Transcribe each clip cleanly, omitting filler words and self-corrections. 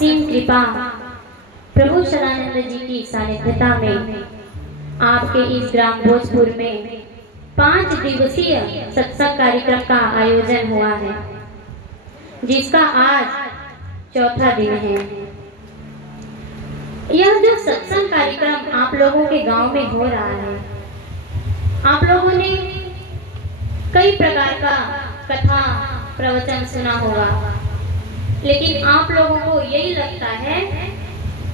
असीम कृपा प्रभु सदानंद जी की सानिध्यता में आपके इस ग्राम भोजपुर में 5 दिवसीय सत्संग कार्यक्रम का आयोजन हुआ है, जिसका आज चौथा दिन है। यह जो सत्संग कार्यक्रम आप लोगों के गांव में हो रहा है, आप लोगों ने कई प्रकार का कथा प्रवचन सुना होगा, लेकिन आप लोगों को यही लगता है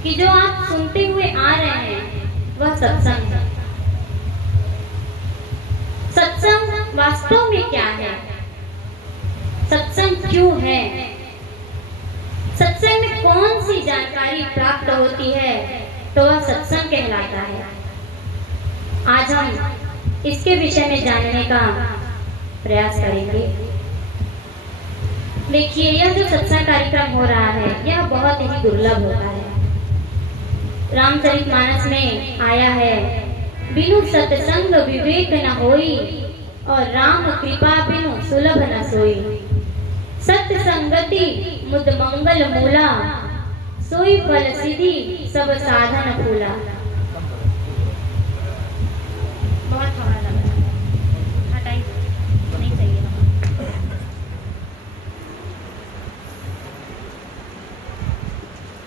कि जो आप सुनते हुए आ रहे हैं वह सत्संग है। सत्संग वास्तव में क्या है? सत्संग क्यों है? सत्संग में कौन सी जानकारी प्राप्त होती है तो वह सत्संग कहलाता है। आज हम इसके विषय में जानने का प्रयास करेंगे। देखिए, यह जो सत्संग कार्यक्रम हो रहा है यह बहुत ही दुर्लभ होता है। रामचरितमानस में आया है, बिनु सत्संग विवेक न होई और राम कृपा बिनु सुलभ न सोई। सत्संगति मुद मंगल मूला, सोई फल सिद्धि सब साधन फूला। बहुत हमारा लग रहा है, हटाई नहीं चाहिए।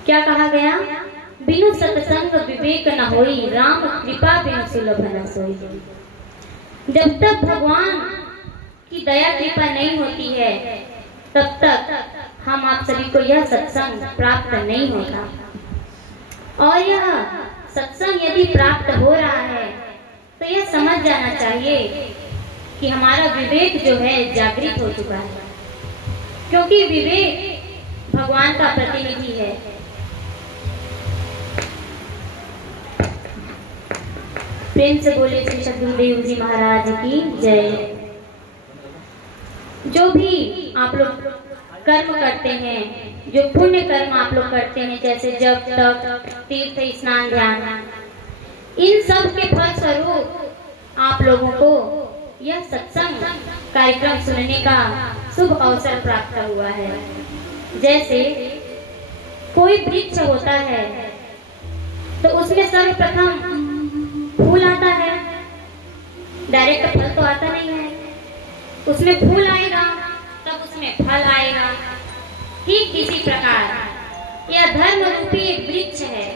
क्या कहा गया? बिनु सत्संग विवेक न होई, राम कृपा बिनु सुलभ न सोई। जब तक भगवान की दया कृपा नहीं होती है तब तक हम आप सभी को यह सत्संग प्राप्त नहीं होता। और यह सत्संग यदि प्राप्त हो रहा है तो यह समझ जाना चाहिए कि हमारा विवेक जो है जागृत हो चुका है, क्योंकि विवेक भगवान का प्रतिनिधि है। प्रेम से बोले श्री सद्गुरुदेव जी महाराज की जय। जो भी आप लोग कर्म करते हैं, जो पुण्य कर्म आप लोग करते हैं, जैसे जप तप तीर्थ स्नान ध्यान, इन सब के फल स्वरूप आप लोगों को यह सत्संग कार्यक्रम सुनने का शुभ अवसर प्राप्त हुआ है। जैसे कोई वृक्ष होता है तो उसमें सर्वप्रथम फूल आता है, डायरेक्ट फल तो आता नहीं है। उसमें फूल आएगा तब उसमें फल आएगा। ठीक इसी प्रकार यह धर्म रूपी एक वृक्ष है।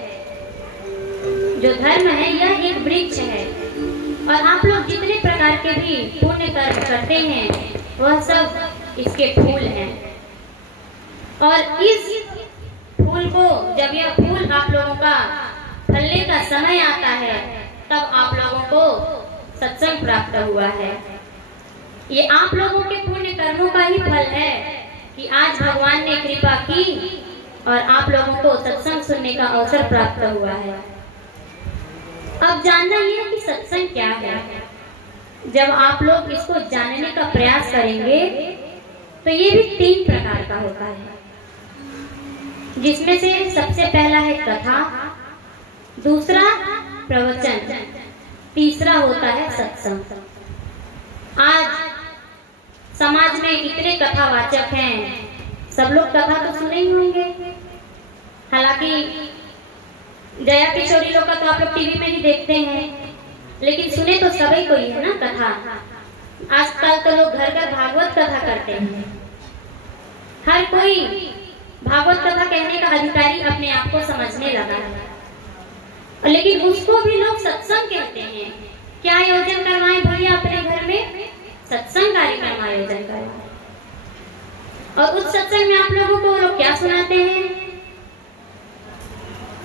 जो धर्म है यह एक वृक्ष है, और आप लोग जितने प्रकार के भी पुण्य कर्म करते हैं वह सब इसके फूल हैं। और इस फूल को जब यह फूल आप लोगों का फलने का समय आता है तब आप लोगों को सत्संग प्राप्त हुआ है। ये आप लोगों के पुण्य कर्मों का ही फल है कि आज भगवान ने कृपा की और आप लोगों को सत्संग सुनने का अवसर प्राप्त हुआ है। अब जानना यह कि सत्संग क्या है। जब आप लोग इसको जानने का प्रयास करेंगे तो ये भी 3 प्रकार का होता है, जिसमें से सबसे पहला है कथा, दूसरा प्रवचन, तीसरा होता है सत्संग। आज समाज में इतने कथावाचक हैं, सब लोग कथा तो सुने ही होंगे। हालांकि जया किशोरी लोग का तो आप लोग टीवी में ही देखते हैं, लेकिन सुने तो सभी को ही है ना कथा। आजकल तो लोग घर घर भागवत कथा करते हैं। हर कोई भागवत कथा कहने का अधिकारी अपने आप को समझने लगा है, लेकिन उसको भी लोग सत्संग कहते हैं। क्या आयोजन करवाएं भैया अपने घर में? सत्संग कार्यक्रम आयोजन करवाएं। और उस सत्संग में आप लोगों को लोग क्या सुनाते हैं?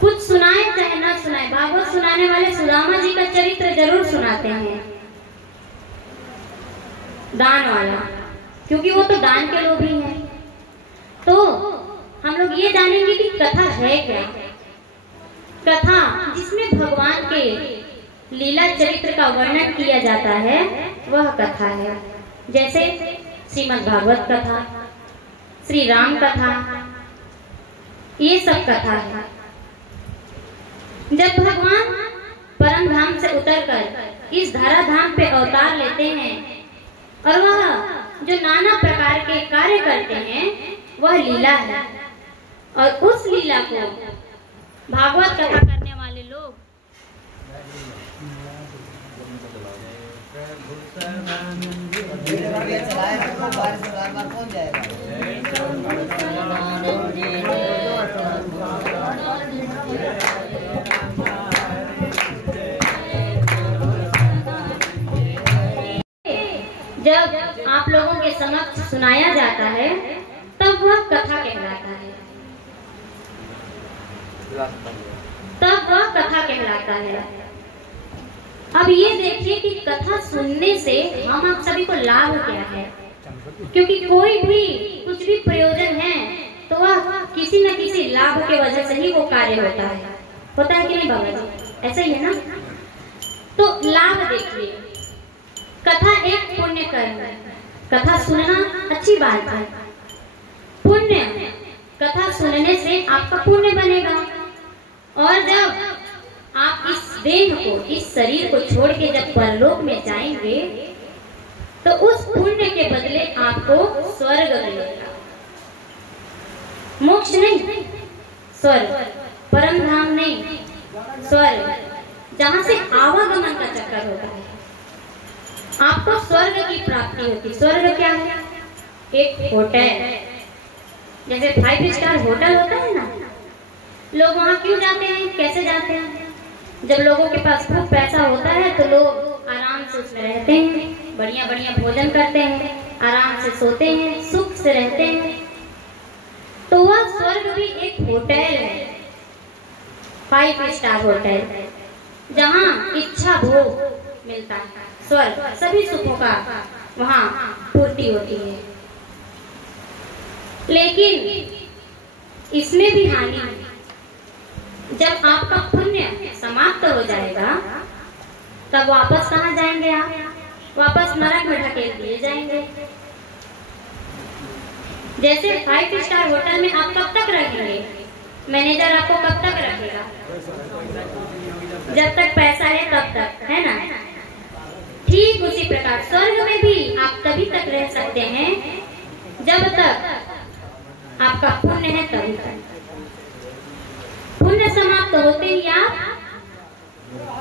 कुछ सुनाए चाहे ना सुनाए, भागवत सुनाने वाले सुदामा जी का चरित्र जरूर सुनाते हैं, दान वाला, क्योंकि वो तो दान के लोग ही हैं। तो हम लोग ये जानेंगे कि कथा है क्या। कथा जिसमें भगवान के लीला चरित्र का वर्णन किया जाता है वह कथा है। जैसे श्रीमद् भागवत कथा, श्री राम कथा, ये सब कथा है। जब भगवान परम धाम से उतरकर इस धरा धाम पे अवतार लेते हैं और वह जो नाना प्रकार के कार्य करते हैं वह लीला है। और उस लीला को भागवत कथा करने वाले लोग जब आप लोगों के समक्ष सुनाया जाता है तब वह कथा कहलाता है, तब वह कथा कहलाता है। अब ये देखिए कि कथा सुनने से हम आप सभी को लाभ क्या है, क्योंकि कोई भी कुछ भी प्रयोजन है तो वह किसी न किसी लाभ के वजह से ही वो कार्य होता है कि नहीं बाबा जी? ऐसा ही है ना। तो लाभ देखिए, कथा एक पुण्य कर्म है, कथा सुनना अच्छी बात है, पुण्य, कथा सुनने से आपका पुण्य बनेगा। और जब आप इस देह को, इस शरीर को छोड़ के जब परलोक में जाएंगे तो उस पुण्य के बदले आपको स्वर्ग मिलेगा, मोक्ष नहीं, स्वर्ग, परम धाम नहीं, स्वर्ग, जहां से आवागमन का चक्कर होता है, आपको स्वर्ग की प्राप्ति होती। स्वर्ग क्या है? एक होटल, जैसे 5 स्टार होटल होता है ना। लोग वहां क्यों जाते हैं, कैसे जाते हैं? जब लोगों के पास खूब पैसा होता है तो लोग आराम से उसमें रहते हैं, बढ़िया बढ़िया भोजन करते हैं, आराम से सोते हैं, सुख से रहते हैं। तो वह स्वर्ग भी एक होटल है, 5 स्टार होटल, जहाँ इच्छा भोग मिलता है। स्वर्ग सभी सुखों का वहाँ पूर्ति होती है। लेकिन इसमें भी हानि है। जब आपका पुण्य समाप्त हो जाएगा तब वापस कहाँ जाएंगे आप? वापस नरक में ढकेल दिए जाएंगे। जैसे 5 स्टार होटल में आप कब तक रहेंगे? मैनेजर आपको कब तक रखेगा? जब तक पैसा है तब तक, है ना। ठीक उसी प्रकार स्वर्ग में भी आप तभी तक रह सकते हैं जब तक आपका पुण्य है, तभी तक। पुण्य समाप्त होते ही आप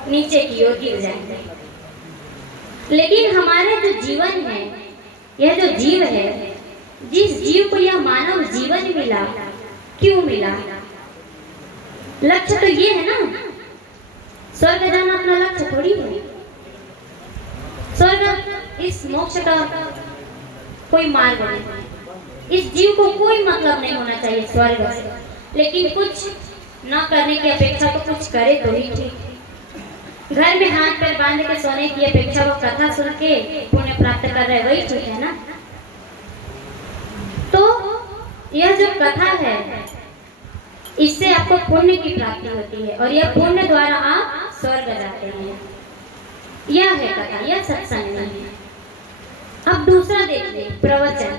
नीचे की ओर गिर जाएंगे। लेकिन हमारा जो जीवन है, यह जो जीव है, जिस जीव को यह मानव जीवन मिला, क्यों मिला? लक्ष्य तो ये है ना, स्वर्ग जाना अपना लक्ष्य थोड़ी है। स्वर्ग इस मोक्ष का कोई मार्ग नहीं। इस जीव को कोई मतलब नहीं होना चाहिए स्वर्ग से, लेकिन कुछ न करने की अपेक्षा तो कुछ करे तो ही ठीक। घर में हाथ पैर बांध के सोने की अपेक्षा वो कथा सुन के पुण्य प्राप्त कर रहे, वही ठीक है ना। तो यह जो कथा है, इससे आपको पुण्य की प्राप्ति होती है और यह पुण्य द्वारा आप स्वर्ग जाते हैं। यह है कथा, यह सत्संग नहीं है। अब दूसरा देखिए, प्रवचन।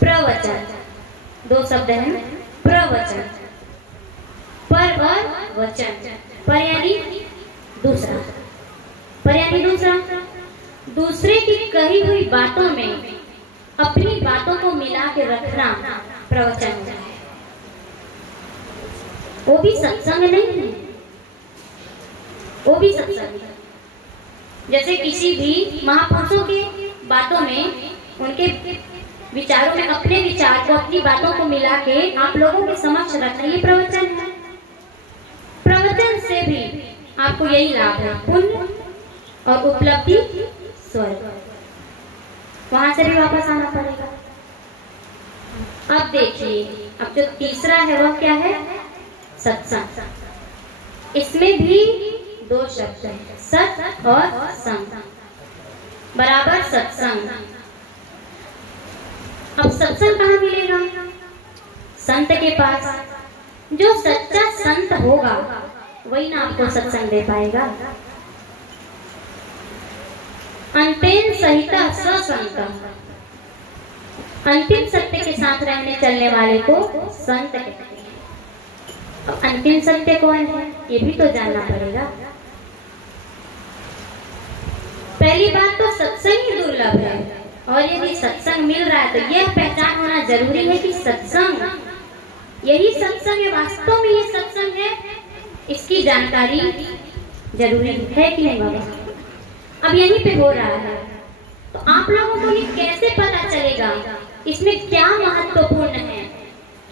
प्रवचन 2 शब्द हैं, प्रवचन, पर और वचन। पर यानी दूसरा, पर यानी दूसरा, दूसरे की कही हुई बातों में अपनी बातों को मिला के रखना प्रवचन होता है। वो भी सत्संग नहीं है, वो भी सत्संग है। जैसे किसी भी महापुरुषों की बातों में, उनके विचारों में अपने विचार को, अपनी बातों को मिला के आप लोगों के समक्ष रखना, ये प्रवचन है। प्रवचन से भी आपको यही लाभ है, पुण्य और उपलब्धि स्वर्ग। वहां से भी वापस आना पड़ेगा। अब देखिए, अब जो तीसरा है वह क्या है? सत्संग। इसमें भी 2 शब्द हैं, सत और संग, बराबर सत्संग। अब सत्संग कहाँ मिलेगा? संत के पास। जो सच्चा संत होगा वही ना आपको सत्संग दे पाएगा। अंतेन सहिता ससंत, अंतिम सत्य के साथ रहने चलने वाले को संत कहते हैं। अब अंतिम सत्य कौन है, ये भी तो जानना पड़ेगा। पहली बात तो सत्संग ही दुर्लभ है, और यदि सत्संग मिल रहा है तो यह पहचान होना जरूरी है कि सत्संग यही सत्संग है, वास्तव में ये सत्संग है, इसकी जानकारी जरूरी है कि नहीं बाबा? अब यहीं पे हो रहा है, तो आप लोगों को ये कैसे पता चलेगा, इसमें क्या महत्वपूर्ण है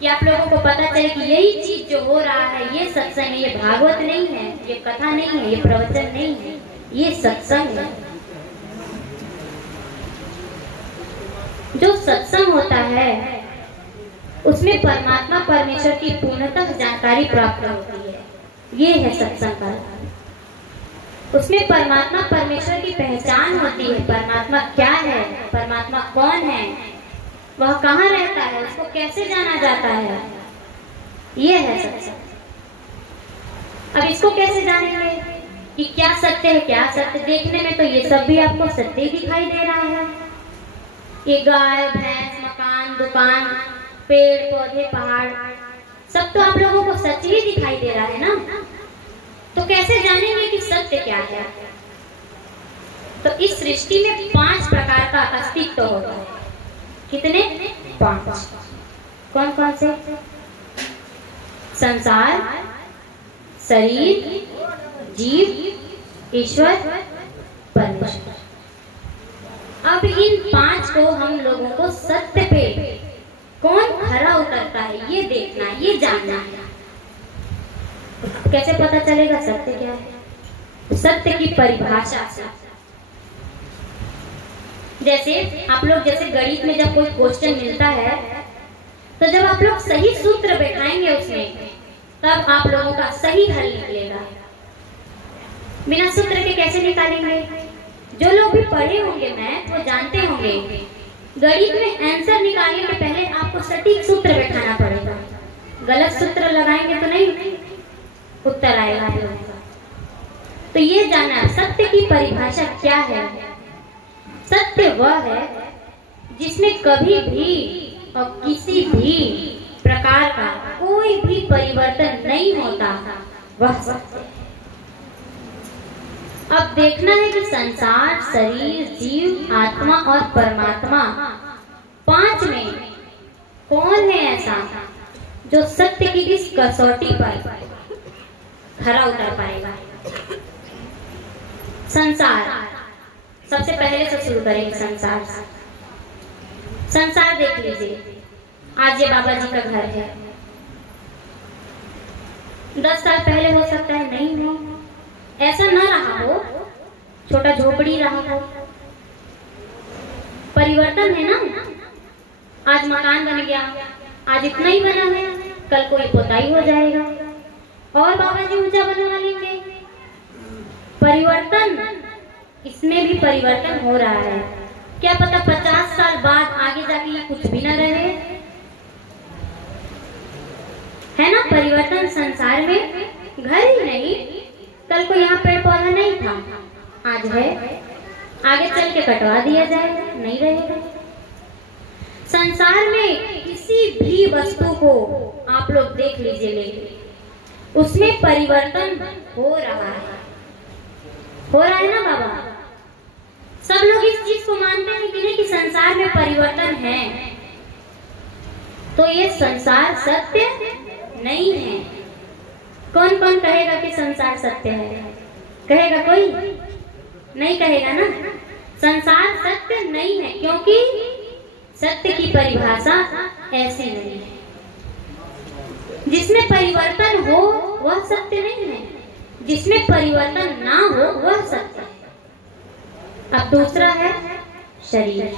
कि आप लोगों को पता चले कि यही चीज जो हो रहा है ये सत्संग है, ये भागवत नहीं है, ये कथा नहीं है, ये प्रवचन नहीं है, ये सत्संग है। जो सत्संग होता है उसमें परमात्मा परमेश्वर की पूर्णतः जानकारी प्राप्त होती है, ये है सत्संग का। उसमें परमात्मा परमेश्वर की पहचान होती है, परमात्मा क्या है, परमात्मा कौन है, वह कहाँ रहता है, उसको कैसे जाना जाता है, ये है सत्संग। अब इसको कैसे जानेंगे कि क्या सत्य है, क्या सत्य? देखने में तो ये सब भी आपको सत्य ही दिखाई दे रहा है। ये गाय भैंस, मकान, दुकान, पेड़ पौधे, पहाड़, सब तो आप लोगों को सच ही दिखाई दे रहा है ना। तो कैसे जानेंगे कि सत्य क्या है? तो इस सृष्टि में 5 प्रकार का अस्तित्व होता है। कितने? 5। कौन कौन से? संसार, शरीर, जीव, ईश्वर, परमेश्वर। अब इन 5 को हम लोगों को सत्य पे कौन खरा उतरता है ये देखना है, ये जानना है। कैसे पता चलेगा सत्य क्या है? सत्य की परिभाषा से। जैसे आप लोग जैसे गणित में जब कोई क्वेश्चन मिलता है तो जब आप लोग सही सूत्र बैठाएंगे उसमें, तब आप लोगों का सही हल निकलेगा। बिना सूत्र के कैसे निकालेंगे? जो लोग भी पढ़े होंगे मैथ, वो जानते होंगे गणित में आंसर निकालने के पहले आपको सटीक सूत्र बैठाना पड़ेगा। गलत सूत्र लगाएंगे तो नहीं उत्तर आएगा। तो ये जानना सत्य की परिभाषा क्या है। सत्य वह है जिसमें कभी भी और किसी भी प्रकार का कोई भी परिवर्तन नहीं होता, वह सत्य है। अब देखना है कि संसार, शरीर, जीव, आत्मा और परमात्मा 5 में कौन है ऐसा जो सत्य की इस कसौटी पर खरा उतर पाएगा। संसार, सबसे पहले से शुरू करेंगे। संसार देख लीजिए। आज ये बाबा जी का घर है, 10 साल पहले हो सकता है नहीं हो, ऐसा न रहा हो, छोटा झोपड़ी रहा हो। परिवर्तन है ना। आज मकान बन गया, आज इतना ही बना है, कल कोई पोताई हो जाएगा और बाबा जी ऊंचा बनवा लेंगे। परिवर्तन, इसमें भी परिवर्तन हो रहा है। क्या पता 50 साल बाद आगे जाके ये कुछ भी न रहे, है ना। परिवर्तन संसार में, घर ही नहीं, कल को यहाँ पेड़ पौधा नहीं था, आज है, आगे चल के कटवा दिया जाएगा, नहीं रहेगा। संसार में किसी भी वस्तु को आप लोग देख लीजिए, लेके उसमें परिवर्तन हो रहा है ना बाबा। सब लोग इस चीज को मानते हैं कि नहीं कि संसार में परिवर्तन है, तो ये संसार सत्य नहीं है। कौन कौन कहेगा कि संसार सत्य है? कहेगा कोई? नहीं कहेगा ना। संसार सत्य नहीं है क्योंकि सत्य की परिभाषा ऐसी नहीं है। जिसमें परिवर्तन हो वह सत्य नहीं है, जिसमें परिवर्तन ना हो वह सत्य है। अब दूसरा है शरीर,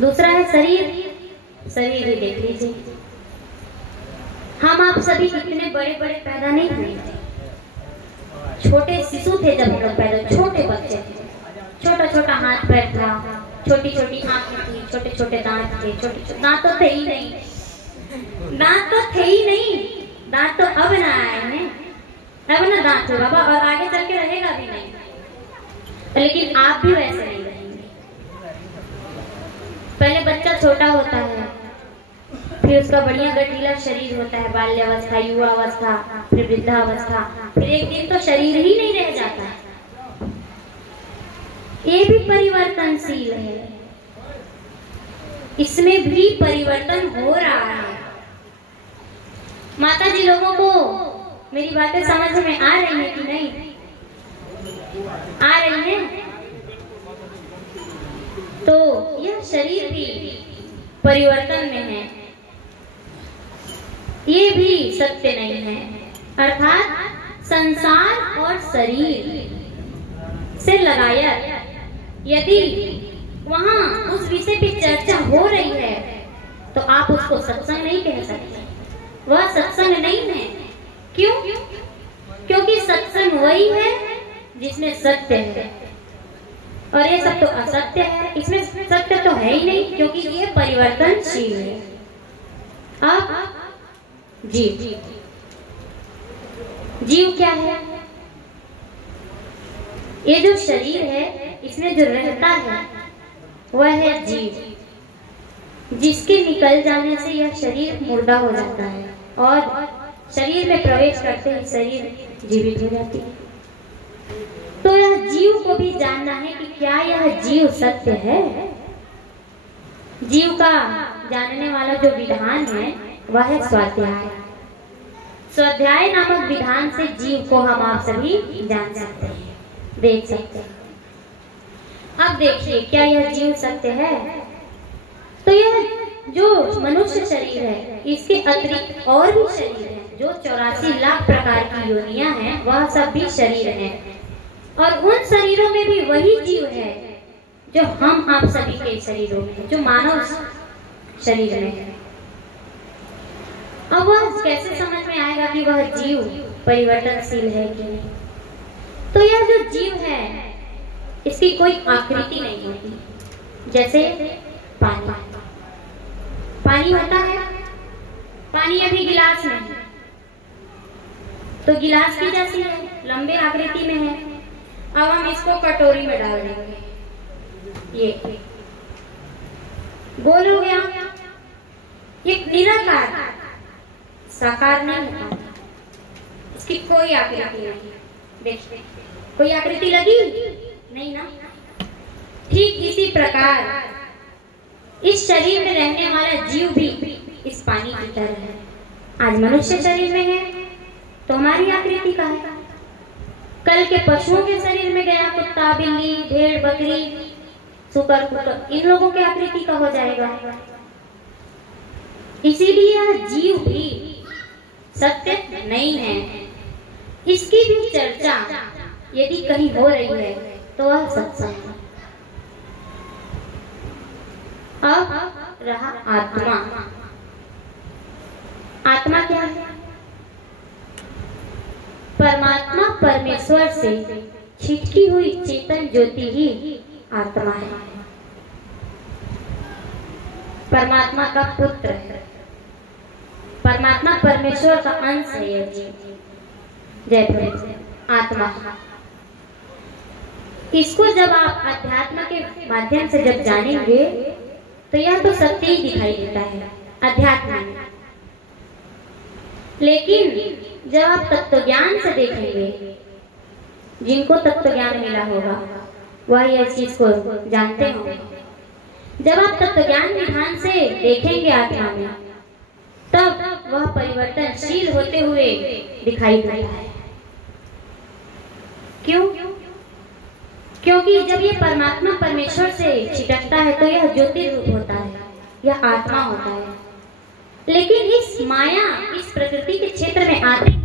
दूसरा है शरीर। शरीर ही देख लीजिए। हम आप सभी इतने बड़े बड़े पैदा नहीं हुए थे, छोटे शिशु थे जब हम लोग पैदा, छोटे बच्चे थे, छोटा छोटा हाथ पैर था, छोटी छोटी आंखें थी, छोटे छोटे दांत थे, छोटे छोटे दांत तो थे ही नहीं, दांत तो थे ही नहीं, दांत तो अब ना आए हैं, अब ना दांत हो बाबा, और आगे चल के रहेगा भी नहीं। लेकिन आप भी वैसे नहीं रहेंगे। पहले बच्चा छोटा होता है, फिर उसका बढ़िया गठीला शरीर होता है, बाल्यावस्था, युवावस्था, फिर वृद्धावस्था, फिर एक दिन तो शरीर ही नहीं रह जाता। ये भी परिवर्तनशील है, इसमें भी परिवर्तन हो रहा है। माता जी, लोगों को मेरी बातें समझ में आ रही है कि नहीं? आ रही है? तो यह शरीर भी परिवर्तन में है, ये भी सत्य नहीं है। अर्थात संसार और शरीर से लगाया, यदि वहां उस विषय पे चर्चा हो रही है तो आप उसको सत्संग नहीं कह सकते, वह सत्संग नहीं है। क्यों? क्योंकि सत्संग वही है जिसमें सत्य है, और ये सब तो असत्य है, इसमें सत्य तो है ही नहीं, क्योंकि ये परिवर्तनशील है। अब जीव क्या है? ये जो शरीर है, इसमें जो रहता है वह है जीव, जिसके निकल जाने से यह शरीर मुर्दा हो जाता है और शरीर में प्रवेश करते ही शरीर जीवित हो जाती है। तो यह जीव को भी जानना है कि क्या यह जीव सत्य है। जीव का जानने वाला जो विधान है वह है स्वाध्याय। स्वाध्याय नामक विधान से जीव को हम आप सभी जान सकते हैं, देख सकते हैं। अब देखिए, क्या यह जीव सत्य है? तो यह जो मनुष्य शरीर है, इसके अतिरिक्त और भी शरीर है, जो 84 लाख प्रकार की योनियां हैं, वह सब भी शरीर हैं। और उन शरीरों में भी वही जीव है जो हम आप सभी के शरीरों में, जो मानव शरीर में है। अब वह कैसे समझ में आएगा कि वह जीव परिवर्तनशील है कि नहीं? तो यह जो जीव है, इसकी कोई आकृति नहीं होती। जैसे पानी होता है, पानी अभी गिलास में है, तो गिलास की जैसी है, लंबे आकृति में है। अब हम इसको कटोरी में डाल देंगे, ये गोल हो गया, ये निराकार, साकार नहीं होता, इसकी कोई आकृति नहीं। देखिए, कोई आकृति लगी नहीं ना। ठीक इसी प्रकार इस शरीर में रहने वाला जीव भी इस पानी की तरह है। आज मनुष्य शरीर में है तो हमारी आकृति का है, कल के पशुओं के शरीर में गया, कुत्ता, बिल्ली, भेड़, बकरी, सुकर, कुकर, इन लोगों की आकृति का हो जाएगा। इसीलिए यह जीव भी सत्य नहीं है। इसकी भी चर्चा यदि कहीं हो रही है तो वह सत्संग है। अब रहा आत्मा। आत्मा क्या है? परमात्मा परमेश्वर से छिटकी हुई चेतन ज्योति ही आत्मा है। परमात्मा का पुत्र है, परमात्मा परमेश्वर का अंश है यह जीव। जय प्रभु। आत्मा, इसको जब आप अध्यात्म के माध्यम से जब जानेंगे तो यह तो सत्य ही दिखाई देता है अध्यात्म में। लेकिन जब आप तत्व ज्ञान से देखेंगे, जिनको तत्व ज्ञान मिला होगा वह इस चीज को जानते होंगे। जब आप तत्व ज्ञान विधान से देखेंगे आत्मा में, तब वह परिवर्तनशील होते हुए दिखाई देता है। क्यों? क्योंकि जब ये परमात्मा परमेश्वर से छिटकता है तो यह ज्योति रूप होता है, यह आत्मा होता है। लेकिन इस माया, इस प्रकृति के क्षेत्र में आते ही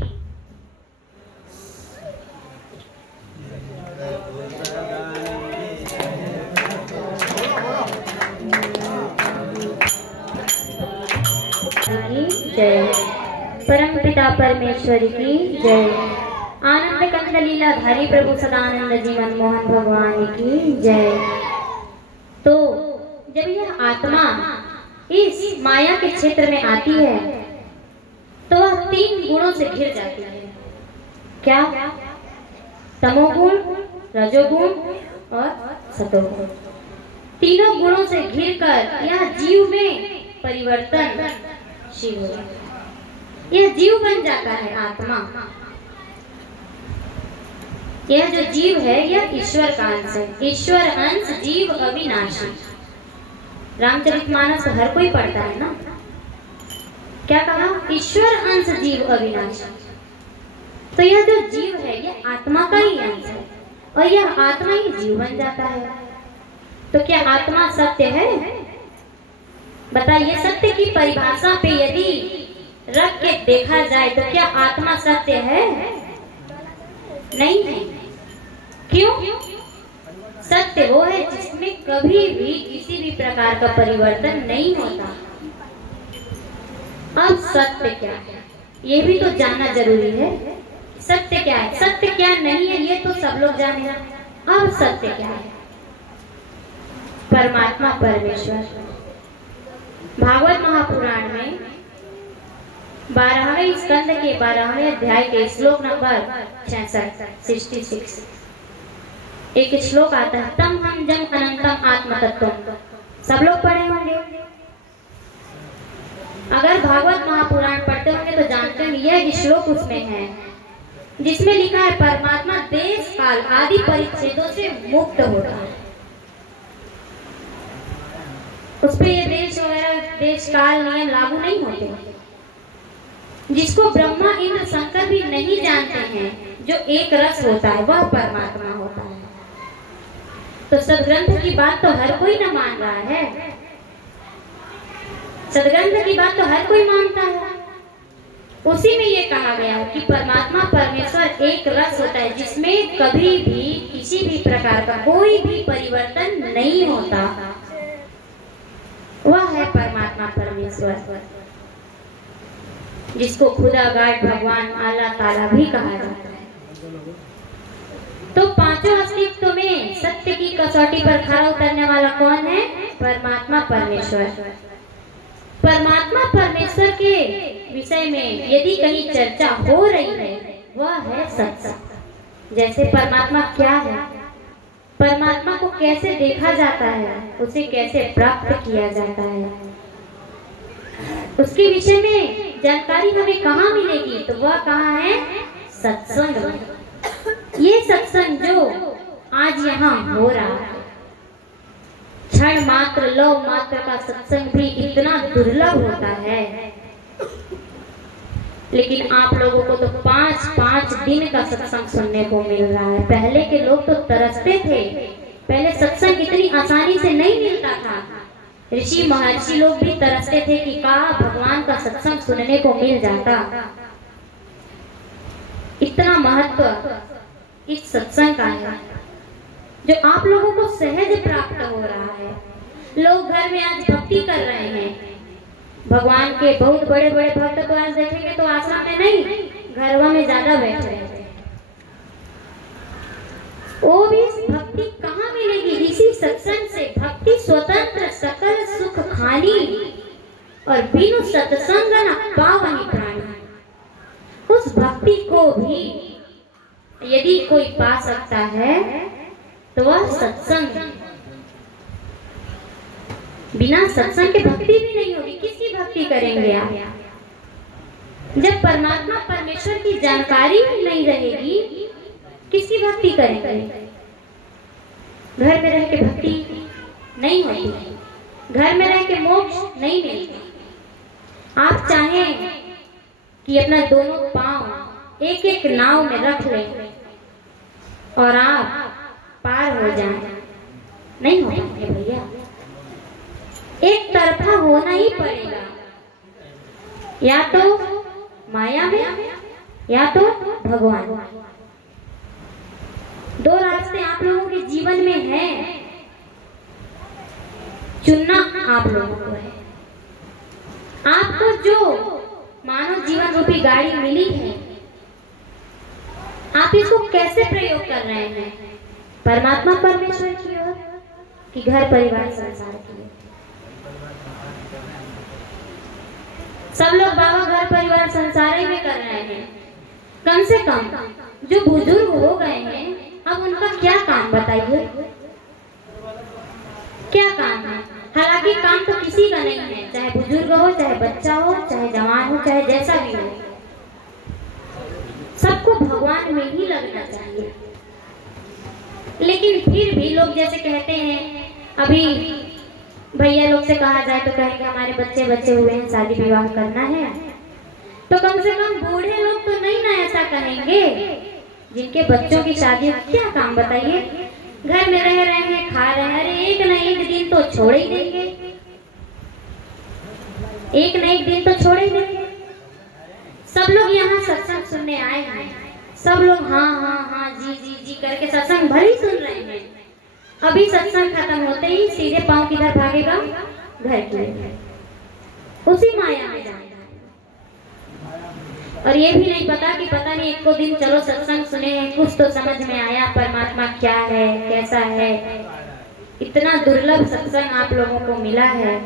जय, परम पिता परमेश्वर की जय। आनंद कंद लीला धारी प्रभु सदानंद जी मनमोहन भगवान की जय। तो जब यह आत्मा इस माया के क्षेत्र में आती है तो वह 3 गुणों से घिर जाती है। क्या? तमोगुण, रजोगुण और सतोगुण। तीनों गुणों से घिरकर यह जीव में परिवर्तनशील हो जाता है, यह जीव बन जाता है आत्मा। यह जो जीव है यह ईश्वर का अंश है। ईश्वर अंश जीव अविनाशी। रामचरितमानस हर कोई पढ़ता है ना। क्या कहा? ईश्वर अंश जीव अविनाशी। तो यह जो जीव है यह आत्मा का ही अंश है और यह आत्मा ही जीव बन जाता है। तो क्या आत्मा सत्य है? बताइए, सत्य की परिभाषा पे यदि रख के देखा जाए तो क्या आत्मा सत्य है? नहीं है। क्यों? सत्य वो है जिसमें कभी भी किसी भी प्रकार का परिवर्तन नहीं होता। अब सत्य क्या है ये भी तो जानना जरूरी है। सत्य क्या है, सत्य क्या नहीं है ये तो सब लोग जाने। अब सत्य क्या है? परमात्मा परमेश्वर। भागवत महापुराण में 12वें स्कंद के 12वें अध्याय के श्लोक नंबर 66 एक श्लोक आता है, तम हम जम अनंतम आत्म तत्व। सब लोग पढ़े होंगे। अगर भागवत महापुराण पढ़ते होंगे तो जानते हैं यह श्लोक उसमें है जिसमें लिखा है परमात्मा देश काल आदि परिच्छेदों से मुक्त होता है। उस पे ये देश वगैरह देश काल नियम लागू नहीं होते। जिसको ब्रह्मा इंद्र शंकर भी नहीं जानते हैं, जो एक रस होता है वह परमात्मा होता है। तो सदग्रंथ की बात तो हर कोई न मान रहा है। सदग्रंथ की बात तो हर कोई मानता है। उसी में ये कहा गया है कि परमात्मा परमेश्वर एक रस होता है जिसमें कभी भी किसी भी प्रकार का कोई भी परिवर्तन नहीं होता। वह है परमात्मा परमेश्वर, जिसको खुदा गाड भगवान अल्लाह ताला भी कहा जाता है। तो पांचों अस्तित्व में सत्य की कसौटी पर खरा उतरने वाला कौन है? परमात्मा परमेश्वर। परमात्मा परमेश्वर के विषय में यदि कहीं चर्चा हो रही है वह है सत्संग। जैसे परमात्मा क्या है, परमात्मा को कैसे देखा जाता है, उसे कैसे प्राप्त किया जाता है, उसके विषय में जानकारी हमें कहाँ मिलेगी? तो वह कहाँ है? सत्संग। ये सत्संग जो आज यहाँ हो रहा है, क्षण मात्र लव मात्र का सत्संग भी इतना दुर्लभ होता है, लेकिन आप लोगों को तो 5-5 दिन का सत्संग सुनने को मिल रहा है। पहले के लोग तो तरसते थे, पहले सत्संग इतनी आसानी से नहीं मिलता था। ऋषि महर्षि लोग भी तरसते थे कि कहा भगवान का सत्संग सुनने को मिल जाता। इतना महत्व इस सत्संग का है जो आप लोगों को सहज प्राप्त हो रहा है। लोग घर में आज भक्ति कर रहे हैं, भगवान के बहुत बड़े बड़े भक्त तो आज देखेंगे तो आश्रम में नहीं, घरवा में ज्यादा बैठ रहे हैं। वो भी भक्ति कहाँ मिलेगी? इसी सत्संग से। भक्ति स्वतंत्र सकल सुख खानी और बिनु सत्संग न पावनी प्राणी। उस भक्ति को भी यदि कोई पा सकता है तो वह सत्संग। बिना सत्संग के भक्ति भी नहीं होगी। किसकी भक्ति करेंगे आप? जब परमात्मा परमेश्वर की जानकारी नहीं रहेगी, किसकी भक्ति करेंगे? घर में रह के भक्ति नहीं होती, घर में रह के मोक्ष नहीं मिलता। आप चाहें कि अपना दोनों पांव एक एक नाव में रख लें और आप पार हो जाएं, नहीं हो पाएंगे भैया। एक तरफा होना ही पड़ेगा, या तो माया में या तो भगवान। दो रास्ते आप लोगों के जीवन में हैं, चुनना आप लोगों को है। आपको जो मानव जीवन रूपी गाड़ी मिली है, आप इसको कैसे प्रयोग कर रहे हैं? परमात्मा परमेश्वर की ओर कि घर परिवार संसार की ओर? सब लोग बाबा घर परिवार संसार ही में कर रहे हैं। कम से कम जो बुजुर्ग हो गए हैं, अब उनका क्या काम बताइए? क्या काम है? हालांकि काम तो किसी का नहीं है, चाहे बुजुर्ग हो, चाहे बच्चा हो, चाहे जवान हो, चाहे जैसा भी हो, सबको भगवान में ही लगना चाहिए। लेकिन फिर भी लोग जैसे कहते हैं, अभी भैया लोग से कहा जाए तो कहेंगे हमारे बच्चे बच्चे हुए हैं, शादी विवाह करना है। तो कम से कम बूढ़े लोग तो नहीं ना ऐसा कहेंगे, जिनके बच्चों की शादी, क्या काम बताइए, घर में रह रहे हैं, खा रहे हैं, अरे एक न एक दिन तो छोड़ ही देंगे, एक न एक दिन तो छोड़ ही देंगे। सब लोग यहाँ सत्संग सुनने आए हैं, सब लोग हाँ हाँ हाँ जी जी जी करके सत्संग भले ही सुन रहे हैं। अभी सत्संग खत्म होते ही सीधे पांव किधर भागेगा, घर की, उसी माया में जाएगा। और ये भी नहीं पता कि पता नहीं एक को दिन चलो सत्संग सुने हैं, कुछ तो समझ में आया परमात्मा क्या है, कैसा है। इतना दुर्लभ सत्संग आप लोगों को मिला है।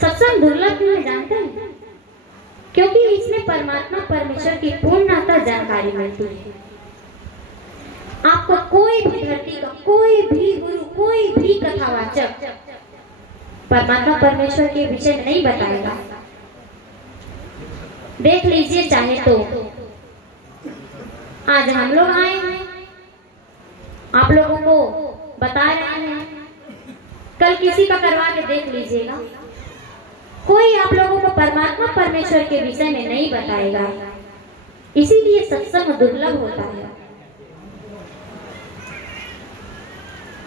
सत्संग दुर्लभ क्यों है जानते हैं? क्योंकि इसमें परमात्मा परमेश्वर की पूर्णतः जानकारी मिलती है। आपको कोई भी धरती का कोई भी गुरु, कोई भी कथावाचक परमात्मा परमेश्वर के विषय में नहीं बताएगा। देख लीजिए चाहे तो, आज हम लोग आए हैं, आप लोगों को बता रहे हैं, कल किसी का करवा के देख लीजिएगा, कोई आप लोगों को परमात्मा परमेश्वर के विषय में नहीं बताएगा। इसीलिए सत्संग दुर्लभ होता है।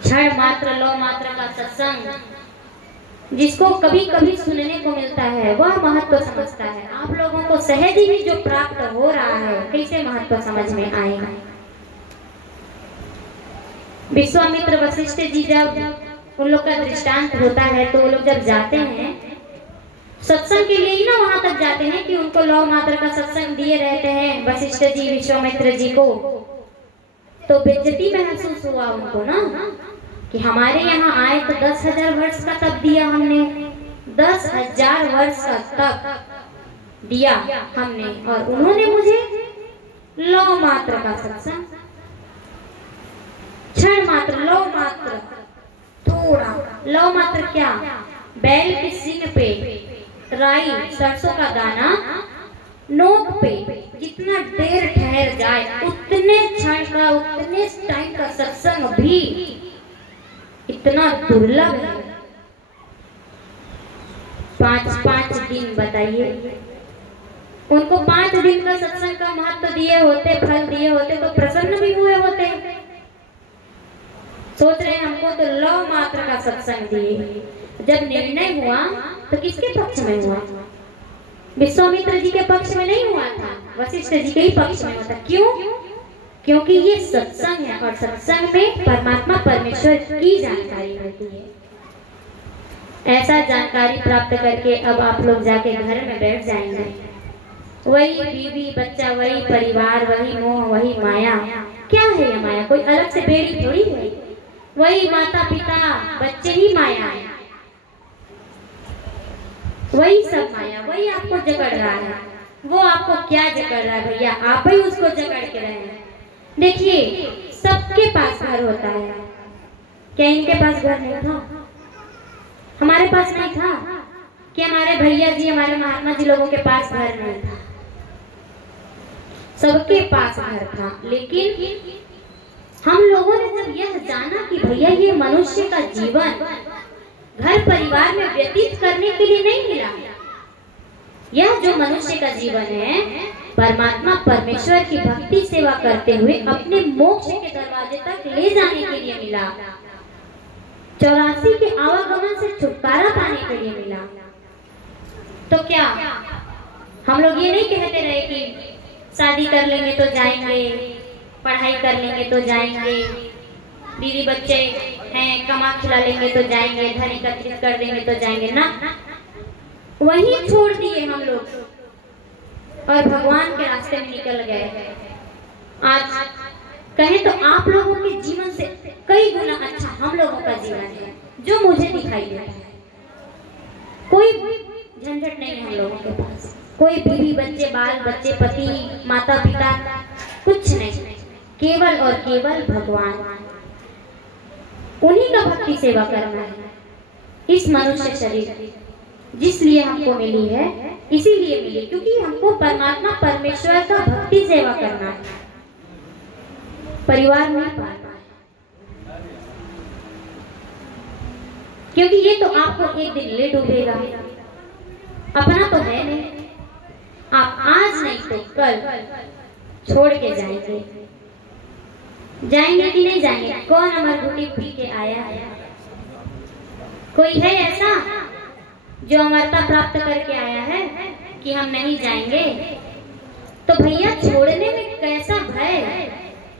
क्षण मात्र लौ मात्र का सत्संग जिसको कभी कभी सुनने को मिलता है वह महत्व समझता है। आप लोगों को सहज ही जो प्राप्त हो रहा है कैसे महत्व समझ में आएगा। विश्वामित्र वशिष्ठ जी जब उन लोग का दृष्टांत होता है तो वो लोग जब जाते हैं सत्संग के लिए ही ना वहां तक जाते हैं कि उनको लौ मात्र का सत्संग दिए रहते हैं वशिष्ठ जी विश्वामित्र जी को, तो बेइज्जती महसूस हुआ उनको ना कि हमारे यहाँ आए तो 10,000 वर्ष का तप दिया हमने, 10,000 वर्ष का तप दिया हमने, और उन्होंने मुझे लौ मात्र का सत्संग, क्षण मात्र, लौ मात्र, थोड़ा लौ मात्र, क्या बैल के सिंग पे राई सरसों का दाना नोक पे जितना देर ठहर जाए उतने क्षण का, उतने टाइम का सत्संग भी इतना दुर्लभ है। 5-5 दिन बताइए, उनको 5 दिन का सत्संग का महत्व दिए होते, फल दिए होते तो प्रसन्न भी हुए होते। सोच रहे हैं हमको तो लौ मात्र का सत्संग दिए। जब निर्णय हुआ तो किसके पक्ष में हुआ? विश्वामित्र जी के पक्ष में नहीं हुआ था, वशिष्ठ जी के ही पक्ष में हुआ था। क्यों? क्योंकि ये सत्संग है और सत्संग में परमात्मा परमेश्वर की जानकारी होती है। ऐसा जानकारी प्राप्त करके अब आप लोग जाके घर में बैठ जाएंगे, वही बीवी बच्चा, वही परिवार, वही मोह, वही माया। क्या है ये माया? कोई अलग से बेड़ी थोड़ी है, वही माता पिता बच्चे ही माया है, वही सब माया, वही आपको जकड़ रहा है। वो आपको क्या जकड़ रहा है भैया? आप ही उसको जकड़ के रहे। देखिए सबके पास घर होता है, क्या इनके पास घर नहीं था? हमारे पास नहीं था कि हमारे भैया जी, हमारे महात्मा जी लोगों के पास घर नहीं था? सबके पास घर था, लेकिन हम लोगों ने जब यह जाना कि भैया ये मनुष्य का जीवन घर परिवार में व्यतीत करने के लिए नहीं मिला, यह जो मनुष्य का जीवन है परमात्मा परमेश्वर की भक्ति सेवा करते हुए अपने मोक्ष के दरवाजे तक ले जाने के लिए मिला, 84 के आवागमन से छुटकारा पाने के लिए मिला। तो क्या हम लोग ये नहीं कहते रहे कि शादी कर लेंगे तो जाएंगे, पढ़ाई कर लेंगे तो जाएंगे, बीवी बच्चे हैं कमा खिला लेंगे तो जाएंगे, धन एकत्रित कर देंगे तो जाएंगे ना, वहीं छोड़ दिए हम लोग और भगवान के रास्ते में निकल गए। आज कहें तो आप लोगों के जीवन से कई गुना अच्छा हम लोगों का जीवन है जो मुझे दिखाई देता है। कोई झंझट नहीं है हम लोगों के पास, कोई बीवी बच्चे, बाल बच्चे, पति, माता पिता, कुछ नहीं, केवल और केवल भगवान। उन्हीं का भक्ति सेवा करना है। इस मनुष्य शरीर जिस लिए हमको मिली है इसीलिए मिली क्योंकि हमको परमात्मा परमेश्वर का भक्ति सेवा करना है, परिवार में पालना है। क्योंकि ये तो आपको एक दिन ले डूबेगा, अपना तो है नहीं। आप आज नहीं तो कल छोड़ के जाएंगे। जाएंगे कि नहीं जाएंगे? कौन अमर घुटी पी के आया है? कोई है ऐसा जो अमरता प्राप्त करके आया है कि हम नहीं जाएंगे? तो भैया छोड़ने में कैसा भय,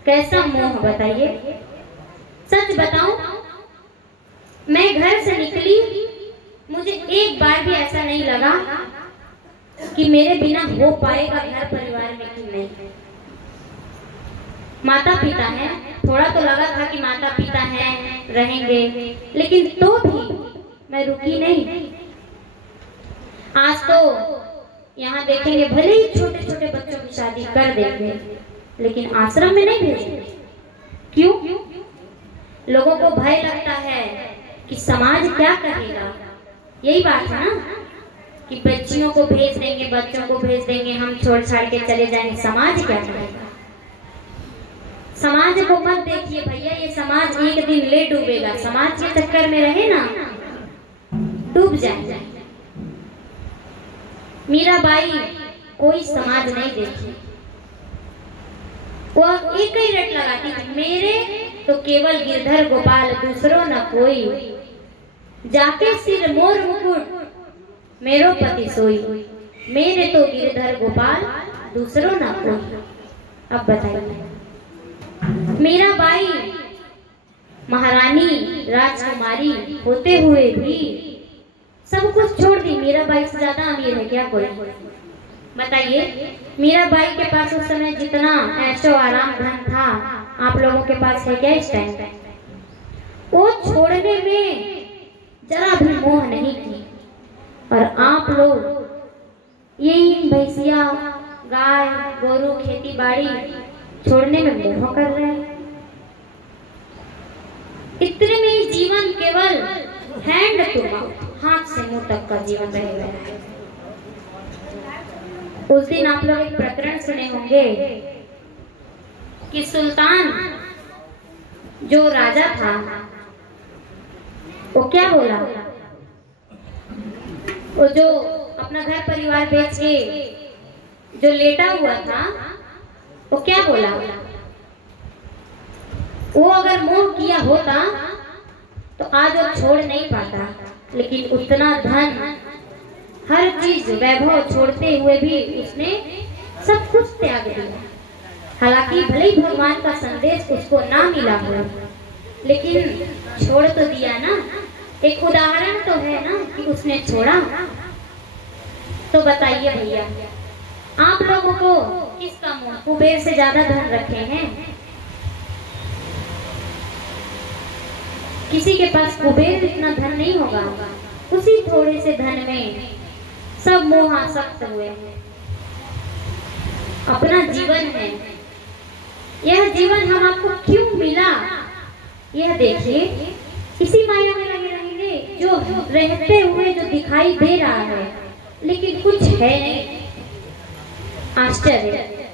कैसा मोह, बताइए। सच बताऊं, मैं घर से निकली, मुझे एक बार भी ऐसा नहीं लगा कि मेरे बिना हो पाएगा घर परिवार में कि नहीं। माता पिता है, थोड़ा तो लगा था कि माता पिता हैं, रहेंगे, लेकिन तो भी मैं रुकी नहीं। आज तो यहाँ देखेंगे भले ही छोटे छोटे बच्चों की शादी कर देंगे, लेकिन आश्रम में नहीं भेजेंगे। क्यों? लोगों को भय लगता है कि समाज क्या कहेगा। यही बात है ना कि बच्चियों को भेज देंगे, बच्चों को भेज देंगे, हम छोड़ छाड़ के चले जाएंगे, समाज क्या कहेगा। समाज को मत देखिए भैया, ये समाज एक दिन ले डूबेगा। समाज के चक्कर में रहे ना, डूब जाएंगे। मीराबाई कोई समाज नहीं देखी, वो एक ही रट लगाती थी, मेरे तो केवल गिरधर गोपाल, दूसरों न कोई, जाके सिर मोर मुकुट मेरो पति सोई, मेरे तो गिरधर गोपाल, दूसरों न कोई। अब बताइए, मीराबाई महारानी राजकुमारी होते हुए भी सब कुछ छोड़ दी। मीराबाई से ज्यादा अमीर है क्या कोई? बताइए। मीराबाई के पास उस समय जितना ऐशो आराम धन था, आप लोगों के पास है क्या इस टाइम? वो छोड़ने में जरा भी मोह नहीं की। और आप लोग यही भैंसिया, गाय गोरू, खेती बाड़ी छोड़ने में मोह कर रहे हैं। इतने में ही जीवन केवल हैंड टू माउथ, हाथ से मुंह तक का जीवन रह गया है। उस दिन आप लोग एक प्रकरण सुने होंगे कि सुल्तान जो राजा था वो क्या बोला? वो जो अपना घर परिवार बेच के जो लेटा हुआ था, वो क्या बोला? वो अगर मोह किया होता तो आज वो छोड़ नहीं पाता, लेकिन उतना धन, हर चीज, वैभव छोड़ते हुए भी उसने सब कुछ त्याग दिया। हालांकि भले ही भगवान का संदेश उसको ना मिला हो, लेकिन छोड़ तो दिया ना। एक उदाहरण तो है ना कि उसने छोड़ा। तो बताइए भैया, आप लोगों को किसका मोह? कुबेर से ज्यादा धन रखे हैं? किसी के पास कुबेर इतना धन नहीं होगा। उसी थोड़े से धन में सब मोहासक्त हुए हैं। अपना जीवन है, यह जीवन हम आपको क्यों मिला यह देखिए। इसी माया में लगे रहेंगे जो रहते हुए जो दिखाई दे रहा है, लेकिन कुछ है नहीं। आश्चर्य,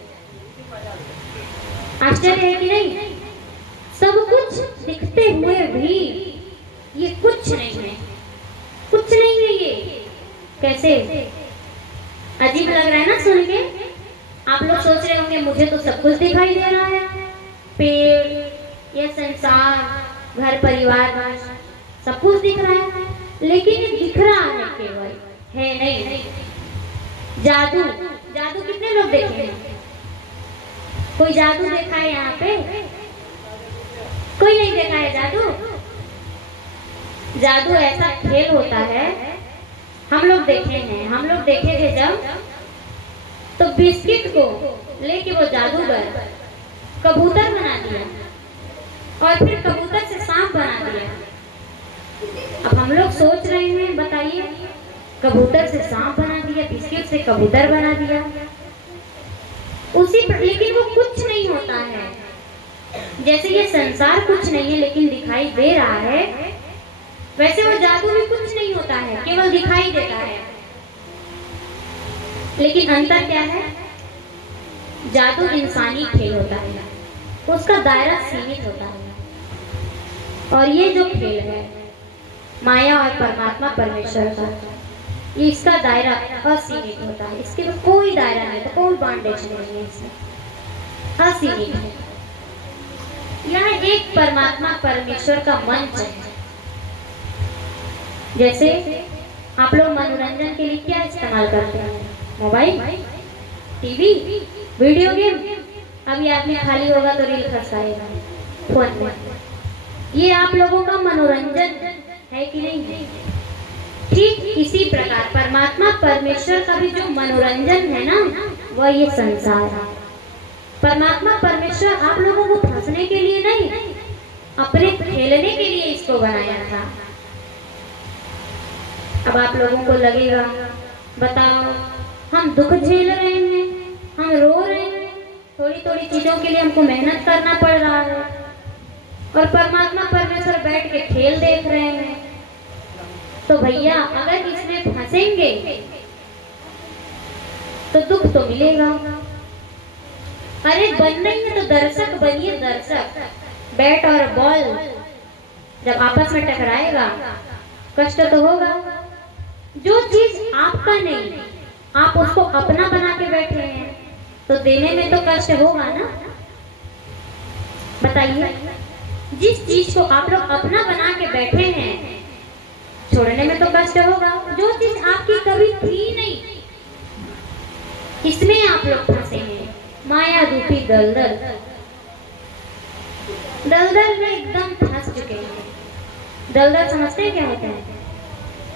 आश्चर्य है कि नहीं? सब कुछ दिखते हुए भी ये कुछ नहीं है, कुछ नहीं है। ये कैसे अजीब लग रहा है ना सुन के। आप लोग सोच रहे होंगे मुझे तो सब कुछ दिखाई दे रहा है, पेड़, ये संसार, घर परिवार, सब कुछ दिख रहा है, लेकिन ये दिख रहा है केवल, है नहीं। जादू, जादू कितने लोग देखे हैं? कोई जादू देखा है यहाँ पे? कोई नहीं देखा है जादू। जादू ऐसा खेल होता है, हम लोग देखे हैं। हम लोग देखे थे जब, तो बिस्किट को लेके वो जादूगर कबूतर बना दिया और फिर कबूतर से सांप बना दिया। अब हम लोग सोच रहे हैं, बताइए, कबूतर से सांप बना दिया, बिस्किट से कबूतर बना दिया, उसी पर, लेकिन वो कुछ नहीं होता है। जैसे ये संसार कुछ नहीं है लेकिन दिखाई दे रहा है, वैसे वो जादू भी कुछ नहीं होता है, केवल दिखाई देता है। लेकिन अंतर क्या है? जादू इंसानी खेल होता है, उसका दायरा सीमित होता है, और ये जो खेल है माया और परमात्मा परमेश्वर का, इसका दायरा असीमित होता है। इसके में कोई दायरा नहीं, तो कोई बाउंडेशन नहीं है, इसमें असीमित है। यह एक परमात्मा परमेश्वर का मंच है। जैसे आप लोग मनोरंजन के लिए क्या इस्तेमाल करते हैं? Mobile, TV, video game. अभी आदमी खाली होगा तो रील खसाएगा फोन में। ये आप लोगों का मनोरंजन है कि नहीं है? ठीक इसी प्रकार परमात्मा परमेश्वर का भी जो मनोरंजन है ना, वह ये संसार है। परमात्मा परमेश्वर आप लोगों को फंसने के लिए नहीं, अपने खेलने के लिए इसको बनाया था। अब आप लोगों को लगेगा, बताओ हम दुख झेल रहे हैं, हम रो रहे हैं, थोड़ी थोड़ी चीजों के लिए हमको मेहनत करना पड़ रहा है, और परमात्मा परमेश्वर बैठ के खेल देख रहे हैं। तो भैया अगर इसमें फंसेंगे तो दुख तो मिलेगा। अरे बनना ही है तो दर्शक बनिए, दर्शक। बैट और बॉल जब आपस में टकराएगा कष्ट तो होगा। जो चीज आपका नहीं, आप उसको अपना बना के बैठे हैं, तो देने में तो कष्ट होगा ना। बताइए, जिस चीज को आप लोग अपना बना के बैठे हैं, छोड़ने में तो कष्ट होगा। जो चीज आपकी कभी थी नहीं, इसमें आप लोग फंसे हैं, माया रूपी दलदल। दलदल में एकदम फंस चुके हैं। दलदल समझते हैं क्या होता है?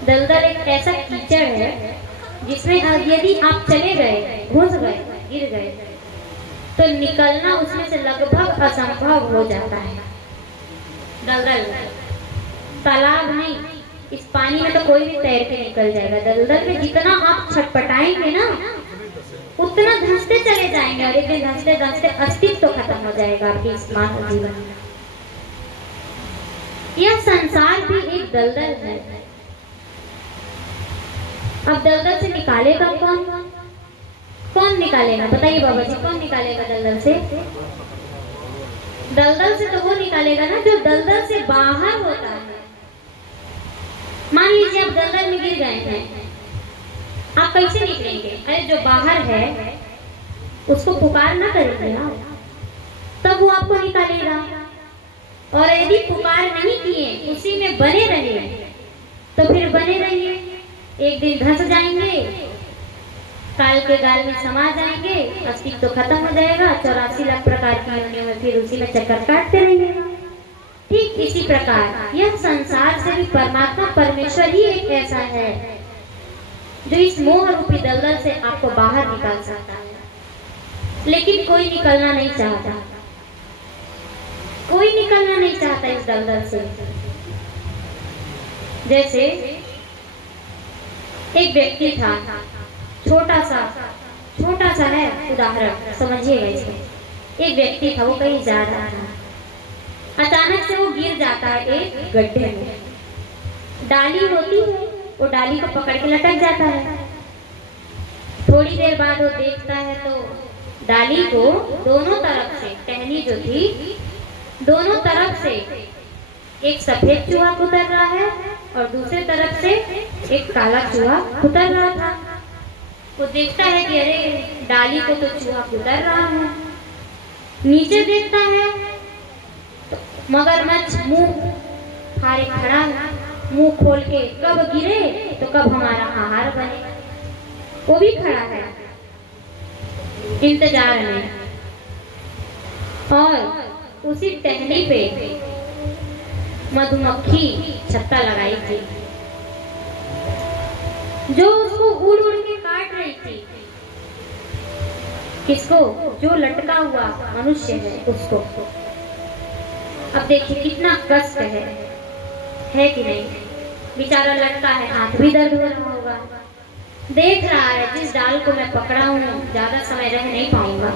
दलदल एक ऐसा कीचड़ है जिसमें यदि आप चले गए, घुस गए, गिर गए, तो निकलना उसमें से लगभग असंभव हो जाता है। दलदल तालाब नहीं, इस पानी में तो कोई भी तैर के निकल जाएगा। दलदल में जितना आप छटपटाएंगे ना, उतना धंसते चले जाएंगे, और एक दिन धंसते धंसते अस्तित्व तो खत्म हो जाएगा आपके इस मानव जीवन में। यह संसार भी एक दलदल है। अब दलदल से निकालेगा कौन? कौन निकालेगा? बताइए बाबा जी, कौन निकालेगा दलदल से? दलदल से तो वो निकालेगा ना जो दलदल से बाहर होता है। मान लीजिए आप दलदल में गिर गए हैं, आप कैसे निकलेंगे? अरे जो बाहर है उसको पुकार ना करेंगे आप, तब वो आपको निकालेगा। और यदि पुकार नहीं किए, उसी में बने रहे, तो फिर बने रहिए, एक दिन धंस जाएंगे, काल के गाल में समा जाएंगे, अस्तित्व तो खत्म हो जाएगा। 84 लाख प्रकार की योनियों में फिर उसी में चक्कर काटते रहेंगे। ठीक इसी प्रकार यह संसार से भी परमात्मा परमेश्वर ही एक ऐसा है जो इस मोह रूपी दलदल से आपको बाहर निकाल सकता है। लेकिन कोई निकलना नहीं चाहता, कोई निकलना नहीं चाहता इस दलदल से। जैसे एक व्यक्ति था, छोटा सा है उदाहरण, समझिएगा इसको। एक व्यक्ति था, वो कहीं जा रहा था, अचानक से वो गिर जाता है एक गड्ढे में। डाली होती है, वो डाली को पकड़ के लटक जाता है। थोड़ी देर बाद वो देखता है तो डाली को दोनों तरफ से, टहनी जो थी, दोनों तरफ से एक सफेद चूहा उतर रहा है और दूसरे तरफ से एक काला चूहा उतर रहा था। वो देखता है कि अरे डाली को तो चूहा उतर रहा है। नीचे देखता है तो मगरमच्छ मुंह फाड़े खड़ा, मुंह खोल के कब गिरे तो कब हमारा आहार बने, वो भी खड़ा है इंतजार में। और उसी टहनी पे मधुमक्खी छत्ता लगाई थी जो उसको उड़ उड़ के काट रही थी। किसको? जो लटका हुआ मनुष्य है उसको। अब देखिए कितना कष्ट है कि नहीं? बेचारा लटका है, हाथ भी दर्द हो रहा होगा, देख रहा है जिस डाल को मैं पकड़ा हूँ ज्यादा समय रह नहीं पाऊंगा।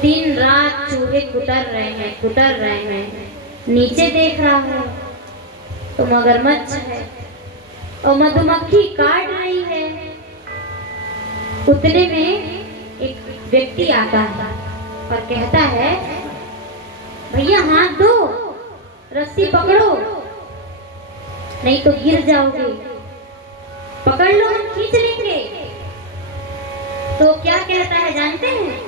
दिन रात चूहे कुतर रहे हैं। नीचे देख रहा है तो मगरमच्छ है और मधुमक्खी काट रही है। उतने में एक व्यक्ति आता है और कहता है, भैया हाथ दो, रस्सी पकड़ो। नहीं तो गिर जाओगे। पकड़ लो, हम खींच लेंगे। तो क्या कहता है जानते हैं?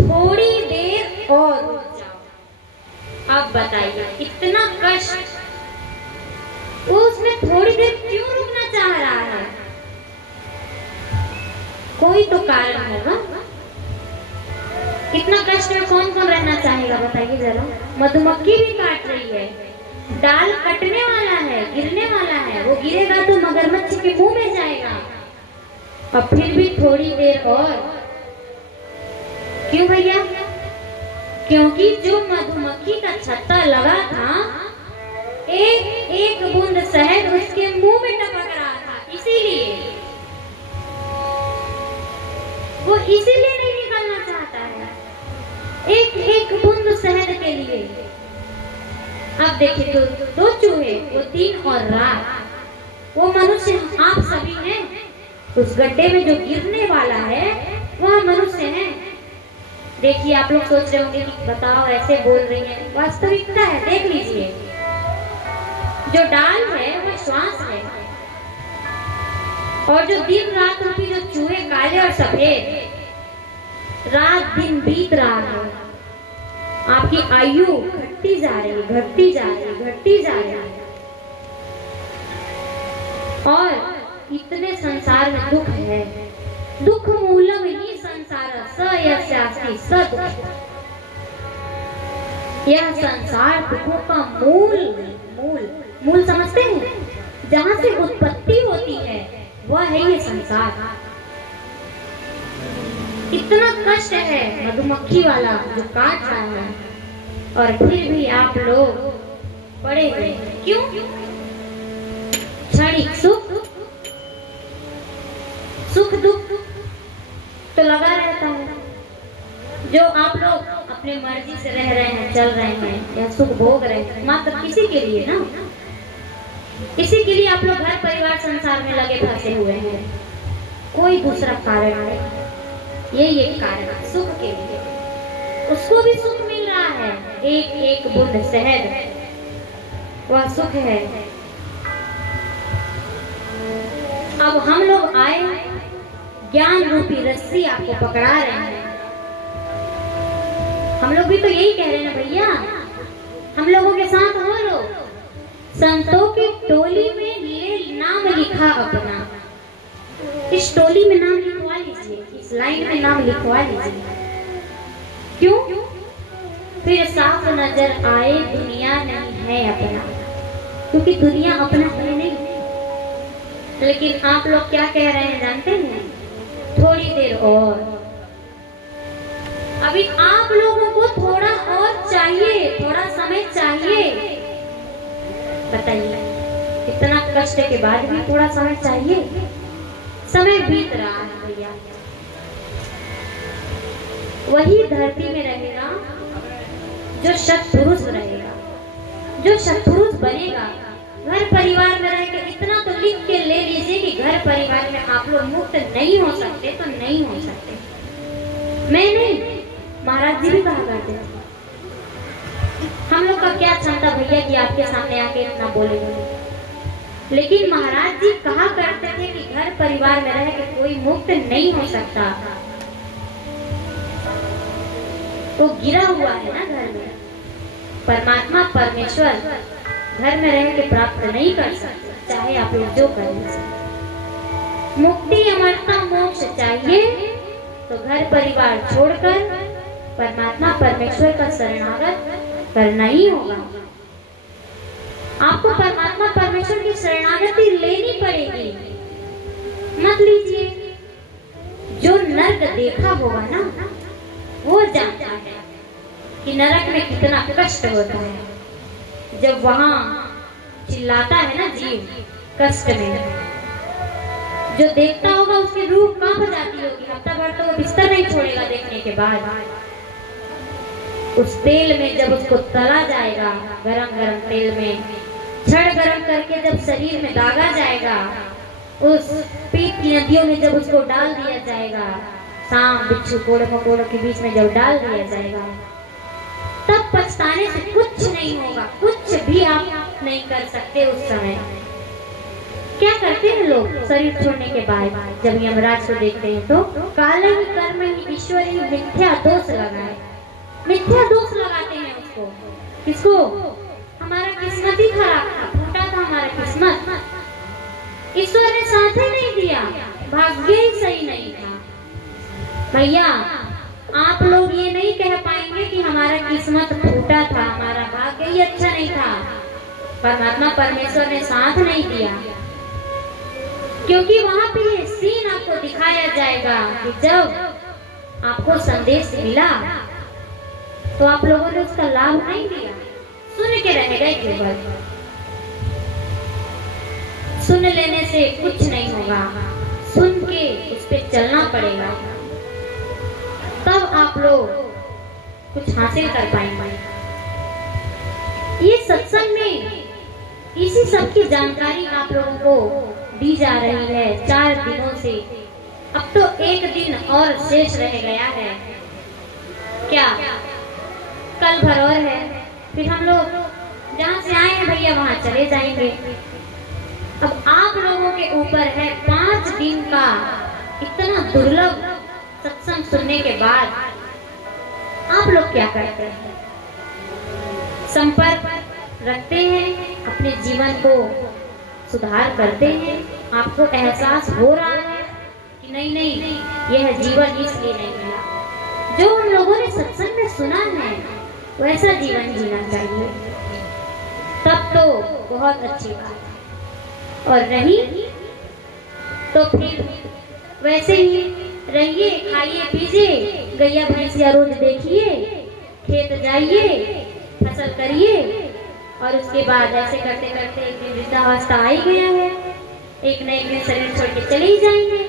थोड़ी देर और रुक जाओ। अब बताइए इतना कष्ट, वो उसमें थोड़ी देर क्यों रुकना चाह रहा है? कोई तो कारण होगा। इतना कष्ट में कौन कौन रहना चाहेगा बताइए जरा। मधुमक्खी भी काट रही है, डाल कटने वाला है, गिरने वाला है, वो गिरेगा तो मगरमच्छ के मुंह में जाएगा। और फिर भी थोड़ी देर और। क्यों भैया? क्योंकि जो मधुमक्खी का छत्ता लगा था, एक एक बूंद शहद उसके मुंह में टपक रहा था, इसीलिए वो इसीलिए नहीं निकलना चाहता है, एक एक बूंद शहद के लिए। अब देखिए तो दो चूहे, वो दिन और रात, वो मनुष्य आप सभी हैं। उस गड्ढे में जो गिरने वाला है वह मनुष्य है। देखिए आप लोग सोच रहे होंगे कि बताओ ऐसे बोल रही हैं, वास्तविकता है, देख लीजिए। जो डाल है वो श्वास है, और जो दिन रात रूपी जो चूहे काले और सफेद, रात दिन बीत रहा है, आपकी आयु घटती जा रही है, घटती जा रही है, घटती जा रही है। और इतने संसार में दुख है। दुख मूलम ही संसार स यस्यास्ति स दुःख। यह संसार दुखों का मूल समझते हैं? जहाँ से उत्पत्ति होती है वह है ये संसार। इतना कष्ट है मधुमक्खी वाला जो काट रहा है, और फिर भी आप लोग पड़े हुए हैं। क्यों? क्षणिक सुख दुख तो लगा रहता है। जो आप लोग अपने मर्जी से रह रहे हैं, चल रहे हैं, या सुख भोग रहे हैं, मात्र किसी के लिए ना, इसी के लिए आप लोग घर परिवार संसार में लगे फंसे हुए हैं। कोई दूसरा कारण नहीं, यही एक कारण, सुख के लिए। उसको भी सुख मिल रहा है, एक एक बूंद शहद, वह सुख है। अब हम लोग आए, ज्ञान रूपी रस्सी आपको पकड़ा रहे हैं। हम लोग भी तो यही कह रहे हैं ना भैया, हम लोगों के साथ हो लोग। संतों की टोली में ये नाम लिखा अपना, इस टोली में नाम लिखवा लीजिए, इस लाइन में नाम लिखवा लीजिए। क्यों? फिर साफ नजर आए दुनिया नहीं है अपना, क्योंकि दुनिया अपना है नहीं। लेकिन आप लोग क्या कह रहे हैं जानते हैं? थोड़ी देर और। अभी आप लोगों को थोड़ा और चाहिए, थोड़ा समय चाहिए। बताइए, इतना कष्ट के बाद भी थोड़ा समय चाहिए? समय बीत रहा है भैया। वही धरती में रहेगा जो सत्पुरुष रहेगा, जो सत्पुरुष बनेगा। घर परिवार में रह के इतना तो लिख के ले लीजिए कि घर परिवार में आप लोग मुक्त नहीं हो सकते तो नहीं हो सकते। मैं नहीं, महाराज जी भी कहा करते थे। हम लोग का क्या क्षमता भैया कि आपके सामने आके इतना बोलेंगे, लेकिन महाराज जी कहा करते थे कि घर परिवार में रह के कोई मुक्त नहीं हो सकता। वो गिरा हुआ है ना घर में, परमात्मा परमेश्वर घर में रह के प्राप्त नहीं कर सकते, चाहे आप लोग जो करें। मुक्ति अमरता मोक्ष चाहिए तो घर परिवार छोड़कर परमात्मा परमेश्वर का शरणागत करना ही होगा। आपको परमात्मा परमेश्वर की शरणागति लेनी पड़ेगी। मत लीजिए, जो नरक देखा होगा ना वो जानता है कि नरक में कितना कष्ट होता है। जब वहां चिल्लाता है ना जीव कष्ट में, जो देखता होगा उसकी रूह कांप जाती होगी, हफ्ता भर तो वो बिस्तर नहीं छोड़ेगा देखने के बाद। उस तेल में जब उसको तला जाएगा, गरम गरम तेल में छड़ गरम करके जब शरीर में दागा जाएगा, उस पीठ की नदियों में जब उसको डाल दिया जाएगा, सांप बिच्छू कोड़े मकोड़ों के बीच में जब डाल दिया जाएगा, तब पछताने से कुछ नहीं होगा, कुछ कुछ भी आप नहीं कर सकते उस समय। क्या करते हैं लोग शरीर छोड़ने के बाद जब यमराज को देखते हैं तो काल ही कर्म ही ईश्वर ही मिथ्या दोष लगाए, मिथ्या दोष लगाते हैं उसको। किसको? हमारा किस्मत ही खराब था, फूटा था हमारा किस्मत, ईश्वर ने साथ ही नहीं दिया, भाग्य ही सही नहीं था। भैया आप लोग ये नहीं कह पाएंगे कि हमारा किस्मत फूटा था, हमारा भाग्य ही अच्छा नहीं था, परमात्मा परमेश्वर ने साथ नहीं दिया। क्योंकि वहां पे ये सीन आपको दिखाया जाएगा कि जब आपको संदेश मिला तो आप लोगों ने उसका लाभ नहीं लिया, सुन के रह गए केवल। सुन लेने से कुछ नहीं होगा, सुन के उस पे चलना पड़ेगा, तब आप लोग कुछ हासिल कर पाएंगे। ये सत्संग में इसी सब की जानकारी आप लोगों को दी जा रही है 4 दिनों से। अब तो एक दिन और शेष रह गया है, क्या कल भर और है, फिर हम लोग जहाँ से आए हैं भैया वहाँ चले जाएंगे। अब आप लोगों के ऊपर है 5 दिन का इतना दुर्लभ सत्संग सुनने के बाद आप लोग क्या करते हैं? संपर्क रखते हैं, अपने जीवन को सुधार करते हैं, आपको एहसास हो रहा है कि नहीं नहीं यह जीवन इसलिए नहीं मिला। जो हम लोगों ने सत्संग में सुना है वैसा जीवन जीना चाहिए, तब तो बहुत अच्छी बात है। और नहीं तो फिर वैसे ही रहिए, खाइए पीजिए, गैया भैंसिया रोज देखिए, खेत जाइए, फसल करिए, और उसके बाद ऐसे करते करते एक दिन वृद्धावस्था आ ही गया है, एक न एक दिन शरीर छोड़ के चले ही जाएंगे।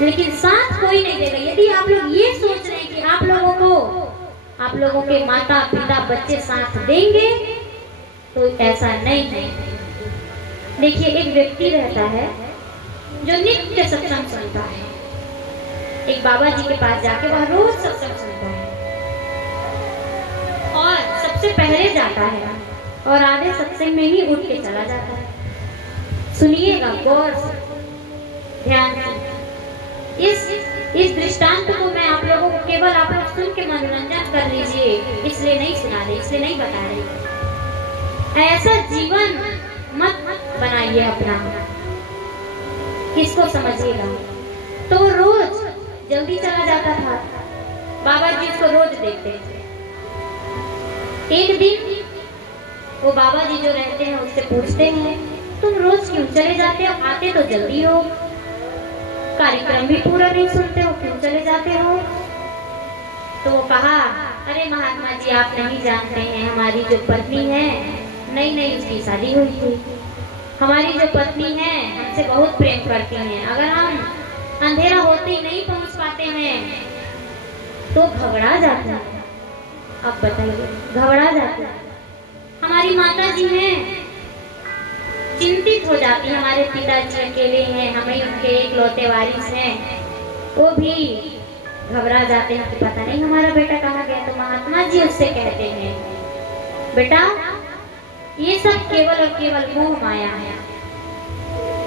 लेकिन साथ कोई नहीं देगा। यदि आप लोग ये सोच रहे हैं कि आप लोगों के माता पिता बच्चे साथ देंगे तो ऐसा नहीं है। देखिए एक व्यक्ति रहता है जो नित्य सत्संग सुनता है, एक बाबा जी के पास जाके वह रोज सत्संग सुनता है और सबसे पहले जाता है और आधे सत्संग में ही उठ के चला जाता है। सुनिएगा गौर से, ध्यान से। इस दृष्टांत को मैं आप लोगों को केवल आप लोग सुन के मनोरंजन कर लीजिए, इसलिए नहीं सुना रही, इसलिए नहीं बता रही। ऐसा जीवन मत बनाइए अपना। किसको समझिएगा? तो वो रोज जल्दी चला जाता था, बाबा जी उसको रोज देखते थे। एक दिन वो बाबा जी जो रहते हैं उससे पूछते हैं, तुम रोज क्यों चले जाते हो? आते तो जल्दी हो, कार्यक्रम भी पूरा नहीं सुनते हो, क्यों चले जाते हो? तो वो कहा, अरे महात्मा जी आप नहीं जानते हैं, हमारी जो पत्नी है नई उसकी शादी हुई थी, हमारी जो पत्नी है हमसे बहुत प्रेम करती हैं, अगर हम अंधेरा होते ही नहीं पहुंच पाते हैं तो घबरा जाते हैं। अब बताइए, घबरा जाते हैं। हमारी माता जी हैं, चिंतित हो जाती है, हमारे पिताजी अकेले हैं, हमें उनके एकलौते वारिस हैं, वो भी घबरा जाते हैं कि पता नहीं हमारा बेटा कहाँ गया। तो महात्मा जी उससे कहते हैं, बेटा ये सब केवल और केवल मोह माया है,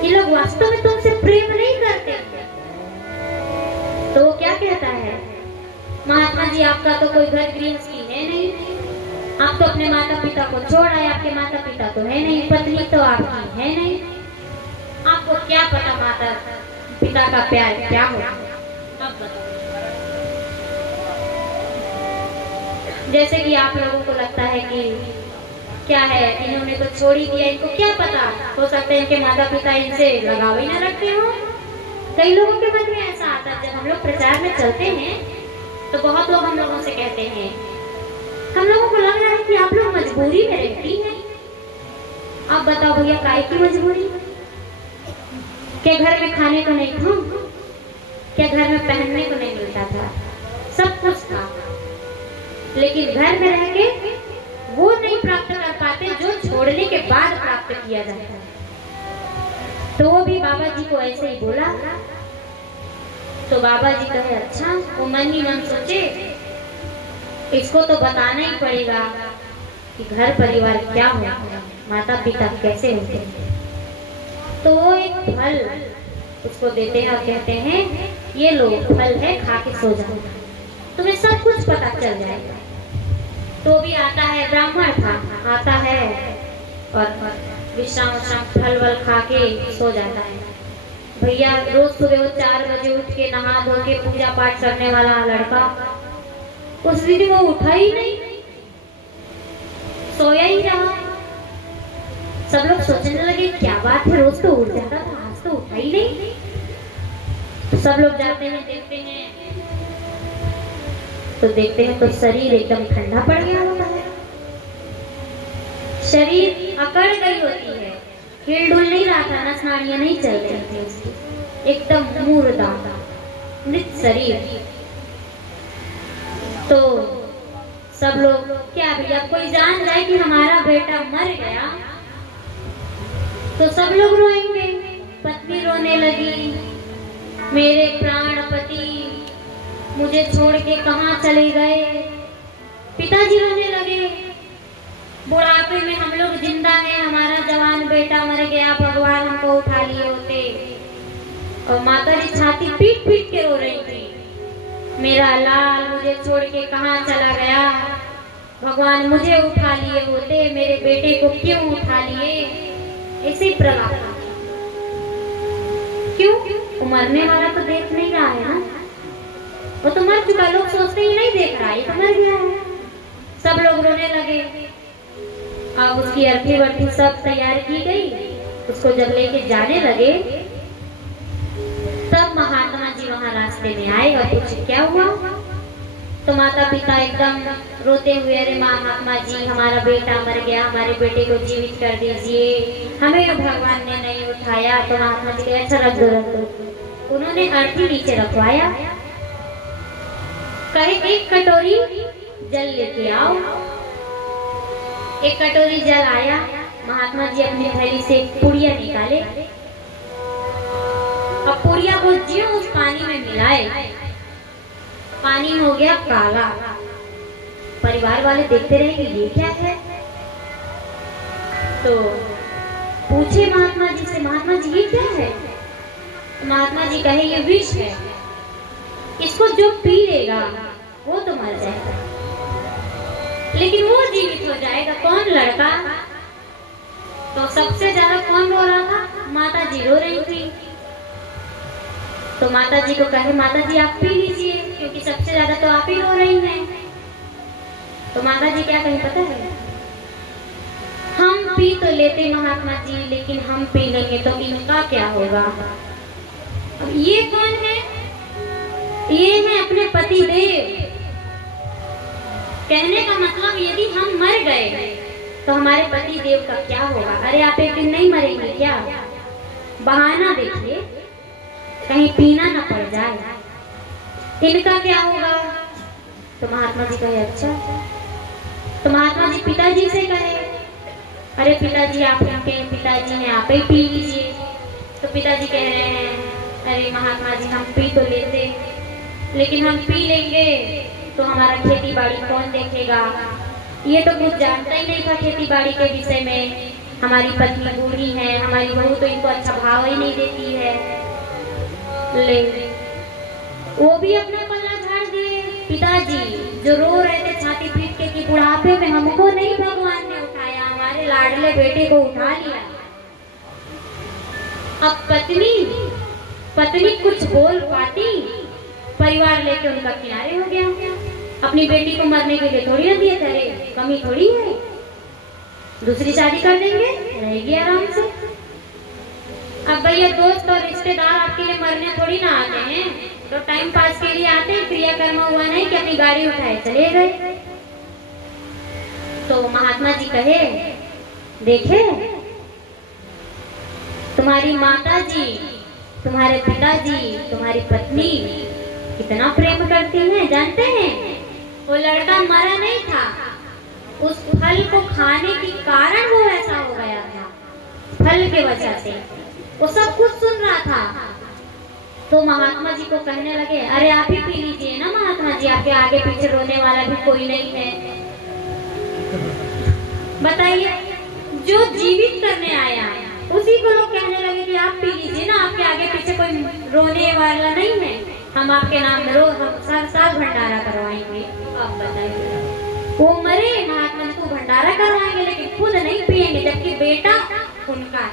ये लोग वास्तव में तुमसे प्रेम नहीं करते। तो वो क्या कहता है, महात्मा जी आपका तो कोई घर गृहस्थी है नहीं, आप तो अपने माता पिता को छोड़ आए, आपके माता पिता तो है नहीं, पत्नी तो आपकी है नहीं, आपको क्या पता माता पिता का प्यार क्या होता है। अब बताओ, जैसे कि आप लोगों को लगता है कि क्या है, इन्होंने तो छोड़ ही दिया, इनको क्या पता, हो सकता है इनके माता पिता इनसे लगाव ही ना रखते हो। कई लोगों के मन में ऐसा आता है। जब हम लोग प्रचार में चलते हैं तो बहुत लोग हम लोगों से कहते हैं, हम लोगों को लग रहा है कि आप लोग मजबूरी में रहती हैं। अब बताओ भैया, काहे की मजबूरी? क्या घर में खाने को नहीं था? क्या घर में पहनने को नहीं मिलता था? सब कुछ था, लेकिन घर में रह के वो नहीं प्राप्त कर पाते जो छोड़ने के बाद प्राप्त किया जाता है। तो वो भी बाबा जी को ऐसे ही बोला। तो बाबा जी कहे, अच्छा। वो मन ही मन सोचे, इसको तो बताना ही पड़ेगा, कि घर परिवार क्या होता है, माता पिता कैसे होते हैं। तो वो एक फल उसको देते हैं और कहते हैं ये लो फल है, खा के सो जाओ, तुम्हें सब कुछ पता चल जाएगा। तो भी आता है, ब्राह्मण था, आता है और विश्राम फल वल खा के सो जाता है। भैया रोज सुबह वो 4 बजे उठ के नहा धो के पूजा पाठ करने वाला लड़का, उस दिन वो उठा ही नहीं, सोया ही रहा। सब लोग सोचने लगे क्या बात है, रोज तो उठ जाता था, आज तो उठा ही नहीं। तो सब लोग जाते हैं, देखते हैं तो शरीर एकदम ठंडा पड़ गया होता है, शरीर अकड़ गई होती है, हिल डुल नहीं रहा था, नस नाड़ियां नहीं चल रही थी उसकी, एकदम मुर्दा मृत शरीर। तो सब लोग क्या भैया कोई जान जाए कि हमारा बेटा मर गया तो सब लोग रोएंगे। पत्नी रोने लगी, मेरे प्राण पति मुझे छोड़ के कहाँ चले गए। पिताजी रोने लगे, बुढ़ापे में हम लोग जिंदा हैं, हमारा जवान बेटा मर गया, भगवान हमको उठा लिए होते। और माता जी छाती पीट पीट के रो रही थी, मेरा लाल मुझे छोड़ के कहाँ चला गया, भगवान मुझे उठा लिए होते, मेरे बेटे को क्यों उठा लिए। इसी प्रकार क्यों, वो मरने वाला तो देख नहीं रहा है ना, वो तो मर चुका, लोग सोचते ही नहीं देख रहा है, तो मर गया है। सब लोग रोने लगे। अब उसकी अर्थी वर्ती सब तैयार की गई, उसको जब लेके जाने लगे तब महात्मा जी वहां रास्ते में आए और पूछे क्या हुआ। तो माता पिता एकदम रोते हुए, अरे महात्मा जी हमारा बेटा मर गया, हमारे बेटे को जीवित कर दीजिए, हमें भगवान ने नहीं उठाया। तो महात्मा जी कहे अच्छा रख दो। उन्होंने अर्थी नीचे रखवाया, कहे एक कटोरी जल लेके आओ। एक कटोरी जल आया, महात्मा जी अपनी थैली से पुड़िया निकाले, अब पुड़िया को ज्यों उस पानी में मिलाए, पानी हो गया काला। परिवार वाले देखते रहे कि ये क्या है। तो पूछे महात्मा जी से, महात्मा जी ये क्या है। तो महात्मा जी कहे ये विष है, इसको जो पी लेगा वो तो मर जाएगा, लेकिन वो जीवित हो जाएगा। कौन, लड़का। तो सबसे ज्यादा कौन रो रहा था, माता जी रो रही थी। तो माता जी को कहे माता जी आप पी लीजिए, क्योंकि सबसे ज्यादा तो आप ही रो रही हैं। तो माता जी क्या कहे पता है, हम पी तो लेते महात्मा जी, लेकिन हम पी लेंगे तो इनका क्या होगा। अब ये कौन है, ये है अपने पति देव। कहने का मतलब यदि हम मर गए तो हमारे पति देव का क्या होगा। अरे आप एक दिन नहीं मरेंगे क्या, बहाना देखिए कहीं पीना ना पड़ जाए, इनका क्या होगा। तो महात्मा जी कहे अच्छा। तो महात्मा जी पिताजी से कहे अरे पिताजी आप इनके पिताजी हैं, आप ही पी लीजिए। तो पिताजी कह रहे हैं अरे महात्मा जी हम पी तो लेते, लेकिन हम पी लेंगे तो हमारा खेती बाड़ी कौन देखेगा। ये तो कुछ जानता ही नहीं था खेती बाड़ी के विषय में। हमारी पत्नी बूढ़ी है, हमारी बहू तो इनको अच्छा भाव ही नहीं देती है। ले वो भी अपना पल्ला झाड़ दिए। पिताजी जो रो रहे थे छाती पीट के कि बुढ़ापे में हमको नहीं भगवान ने उठाया, हमारे लाडले बेटे को उठा लिया। अब पत्नी कुछ बोल पाती, परिवार लेके उनका किनारे हो गया। अपनी बेटी को मरने के लिए थोड़ी ना दिए थे, कमी थोड़ी है, दूसरी शादी कर देंगे, रहेगी आराम से। अब भैया दोस्त और रिश्तेदार आपके लिए मरने थोड़ी ना आते हैं, तो टाइम पास के लिए आते हैं। क्रियाकर्म हुआ नहीं कि अपनी गाड़ी उठाए चले गए। तो महात्मा जी कहे देखे तुम्हारी माता जी, तुम्हारे पिताजी, तुम्हारी पत्नी कितना प्रेम करती हैं, जानते हैं। वो लड़का मरा नहीं था, उस फल को खाने के कारण वो ऐसा हो गया था, फल के वजह से। वो सब कुछ सुन रहा था। तो महात्मा जी को कहने लगे अरे आप ही पी लीजिए ना महात्मा जी, आपके आगे पीछे रोने वाला भी कोई नहीं है। बताइए, जो जीवित करने आया उसी को लोग कहने लगे कि आप पी लीजिए ना, आपके आगे पीछे कोई रोने वाला नहीं है, हम आपके नाम में रोज हम साथ भंडारा करवाएंगे। अब बताइए, वो मरे महात्मा जी को भंडारा करवाएंगे लेकिन खुद नहीं पिएंगे, जबकि बेटा उनका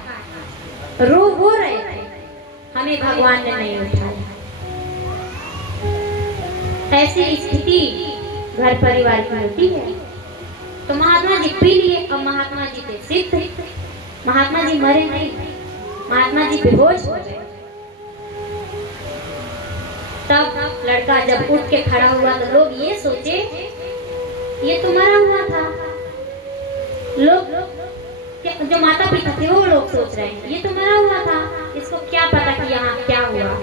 रो हो रहे थे, हमें भगवान ने नहीं उठाया। ऐसी स्थिति घर परिवार की होती है। तो महात्मा जी पी लिए, अब महात्मा जी थे सिद्ध, महात्मा जी मरे नहीं, महात्मा जी बेहोश हो गए। तब लड़का जब उठ के खड़ा हुआ तो लोग ये सोचे ये तो मरा हुआ था। लोग जो माता पिता थे वो लोग सोच रहे हैं ये तो मरा हुआ था, इसको क्या पता कि यहाँ क्या हुआ।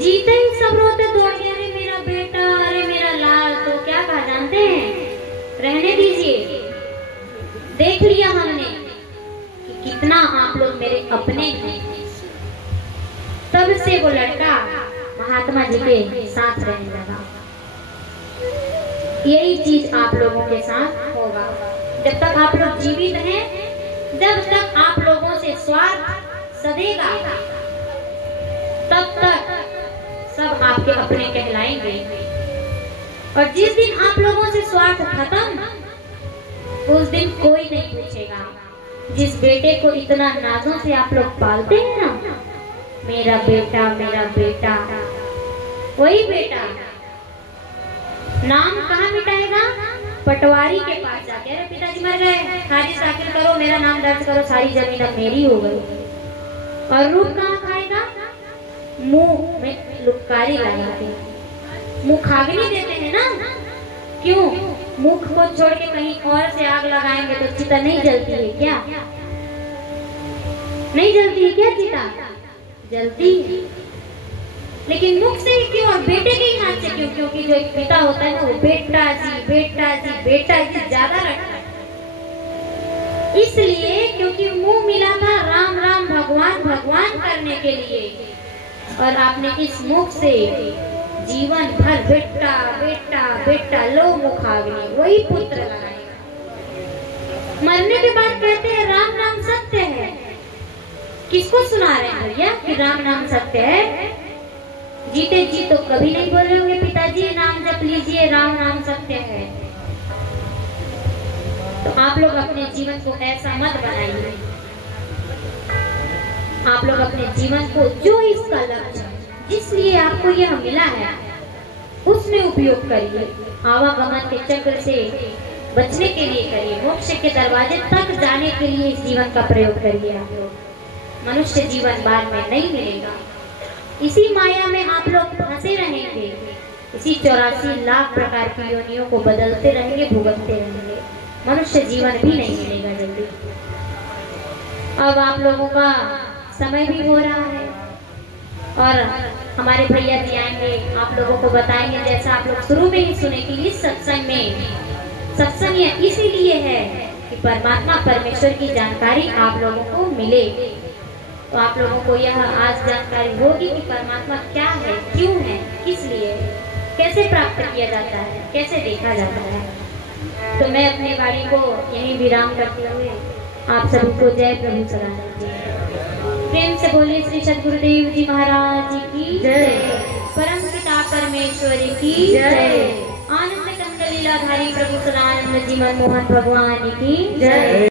जीते ही सब रोते दौड़ गए, अरे मेरा बेटा, अरे मेरा लाल। तो क्या कहा जानते हैं, रहने दीजिए, देख लिया हमने कि कितना आप लोग मेरे अपने हैं। तब से वो लड़का महात्मा जी के साथ रहने लगा। यही चीज आप लोगों के साथ होगा। जब तक आप लोग जीवित हैं, जब तक आप लोगों से स्वार्थ सधेगा, तब तक सब आपके अपने कहलाएंगे। और जिस दिन आप लोगों से स्वार्थ खत्म, उस दिन कोई नहीं पूछेगा। जिस बेटे को इतना नाजों से आप लोग पालते हैं ना, मेरा बेटा, मेरा बेटा, वही बेटा नाम कहाँ मिटाएगा, पटवारी के पास जाके, अरे पिताजी मर गए, खारिज दाखिल करो, मेरा नाम दर्ज करो, सारी जमीन अब मेरी हो गई। और रूप कहाँ खाएगा, मुंह में लुकारी लगाते, मुंह खागनी देते हैं ना। क्यों, मुख को छोड़ के कहीं और से आग लगाएंगे तो चिता नहीं जलती है क्या? नहीं जलती है क्या चिता? जलती है, लेकिन मुख से ही क्यों, और बेटे के ही हाथ से क्यों? क्योंकि जो एक पिता होता है ना, वो बेटा जी बेटा जी बेटा जी ज्यादा रखता है। इसलिए क्योंकि मुंह मिला था राम राम भगवान भगवान करने के लिए, और आपने इस मुख से जीवन भर बेटा बेटा बेटा लो मुखाग्नि, वही पुत्र लगाएगा। मरने के बाद कहते हैं राम नाम सत्य है। किसको सुना रहे हैं भैया कि राम नाम सत्य है? जीते जी तो कभी नहीं बोले होंगे पिताजी नाम जप लीजिए, राम नाम सत्य है। तो आप लोग अपने जीवन को ऐसा मत बनाइए। आप लोग अपने जीवन को जो इसका लक्ष्य जिसलिए आपको यह मिला है उसमें उपयोग करिए। आवागमन के चक्र से बचने के लिए करिए, मोक्ष के दरवाजे तक जाने के लिए इस जीवन का प्रयोग करिए। आप लोग मनुष्य जीवन बाद में नहीं मिलेगा, इसी माया में आप लोग फंसे रहेंगे, इसी 84 लाख प्रकार की योनियों को बदलते रहेंगे, भुगतते रहेंगे, मनुष्य जीवन भी नहीं मिलेगा जल्दी। अब आप लोगों का समय भी हो रहा है और हमारे भैया जी आएंगे, आप लोगों को बताएंगे, जैसा आप लोग शुरू में ही सुने कि इस सत्संग में सत्संग इसीलिए है कि परमात्मा परमेश्वर की जानकारी आप लोगों को मिले। तो आप लोगों को यह आज जानकारी होगी कि परमात्मा क्या है, क्यों है, किस लिए, कैसे प्राप्त किया जाता है, कैसे देखा जाता है। तो मैं अपने वाणी को यहीं विराम करते हुए आप सभी को जय प्रभु सदानंद जी, प्रेम से बोलिए श्री सद्गुरुदेव जी महाराज की जय, परम पिता परमेश्वरी की जय, आनंद कंद लीलाधारी प्रभु सदानंद जी मनमोहन भगवान की जय।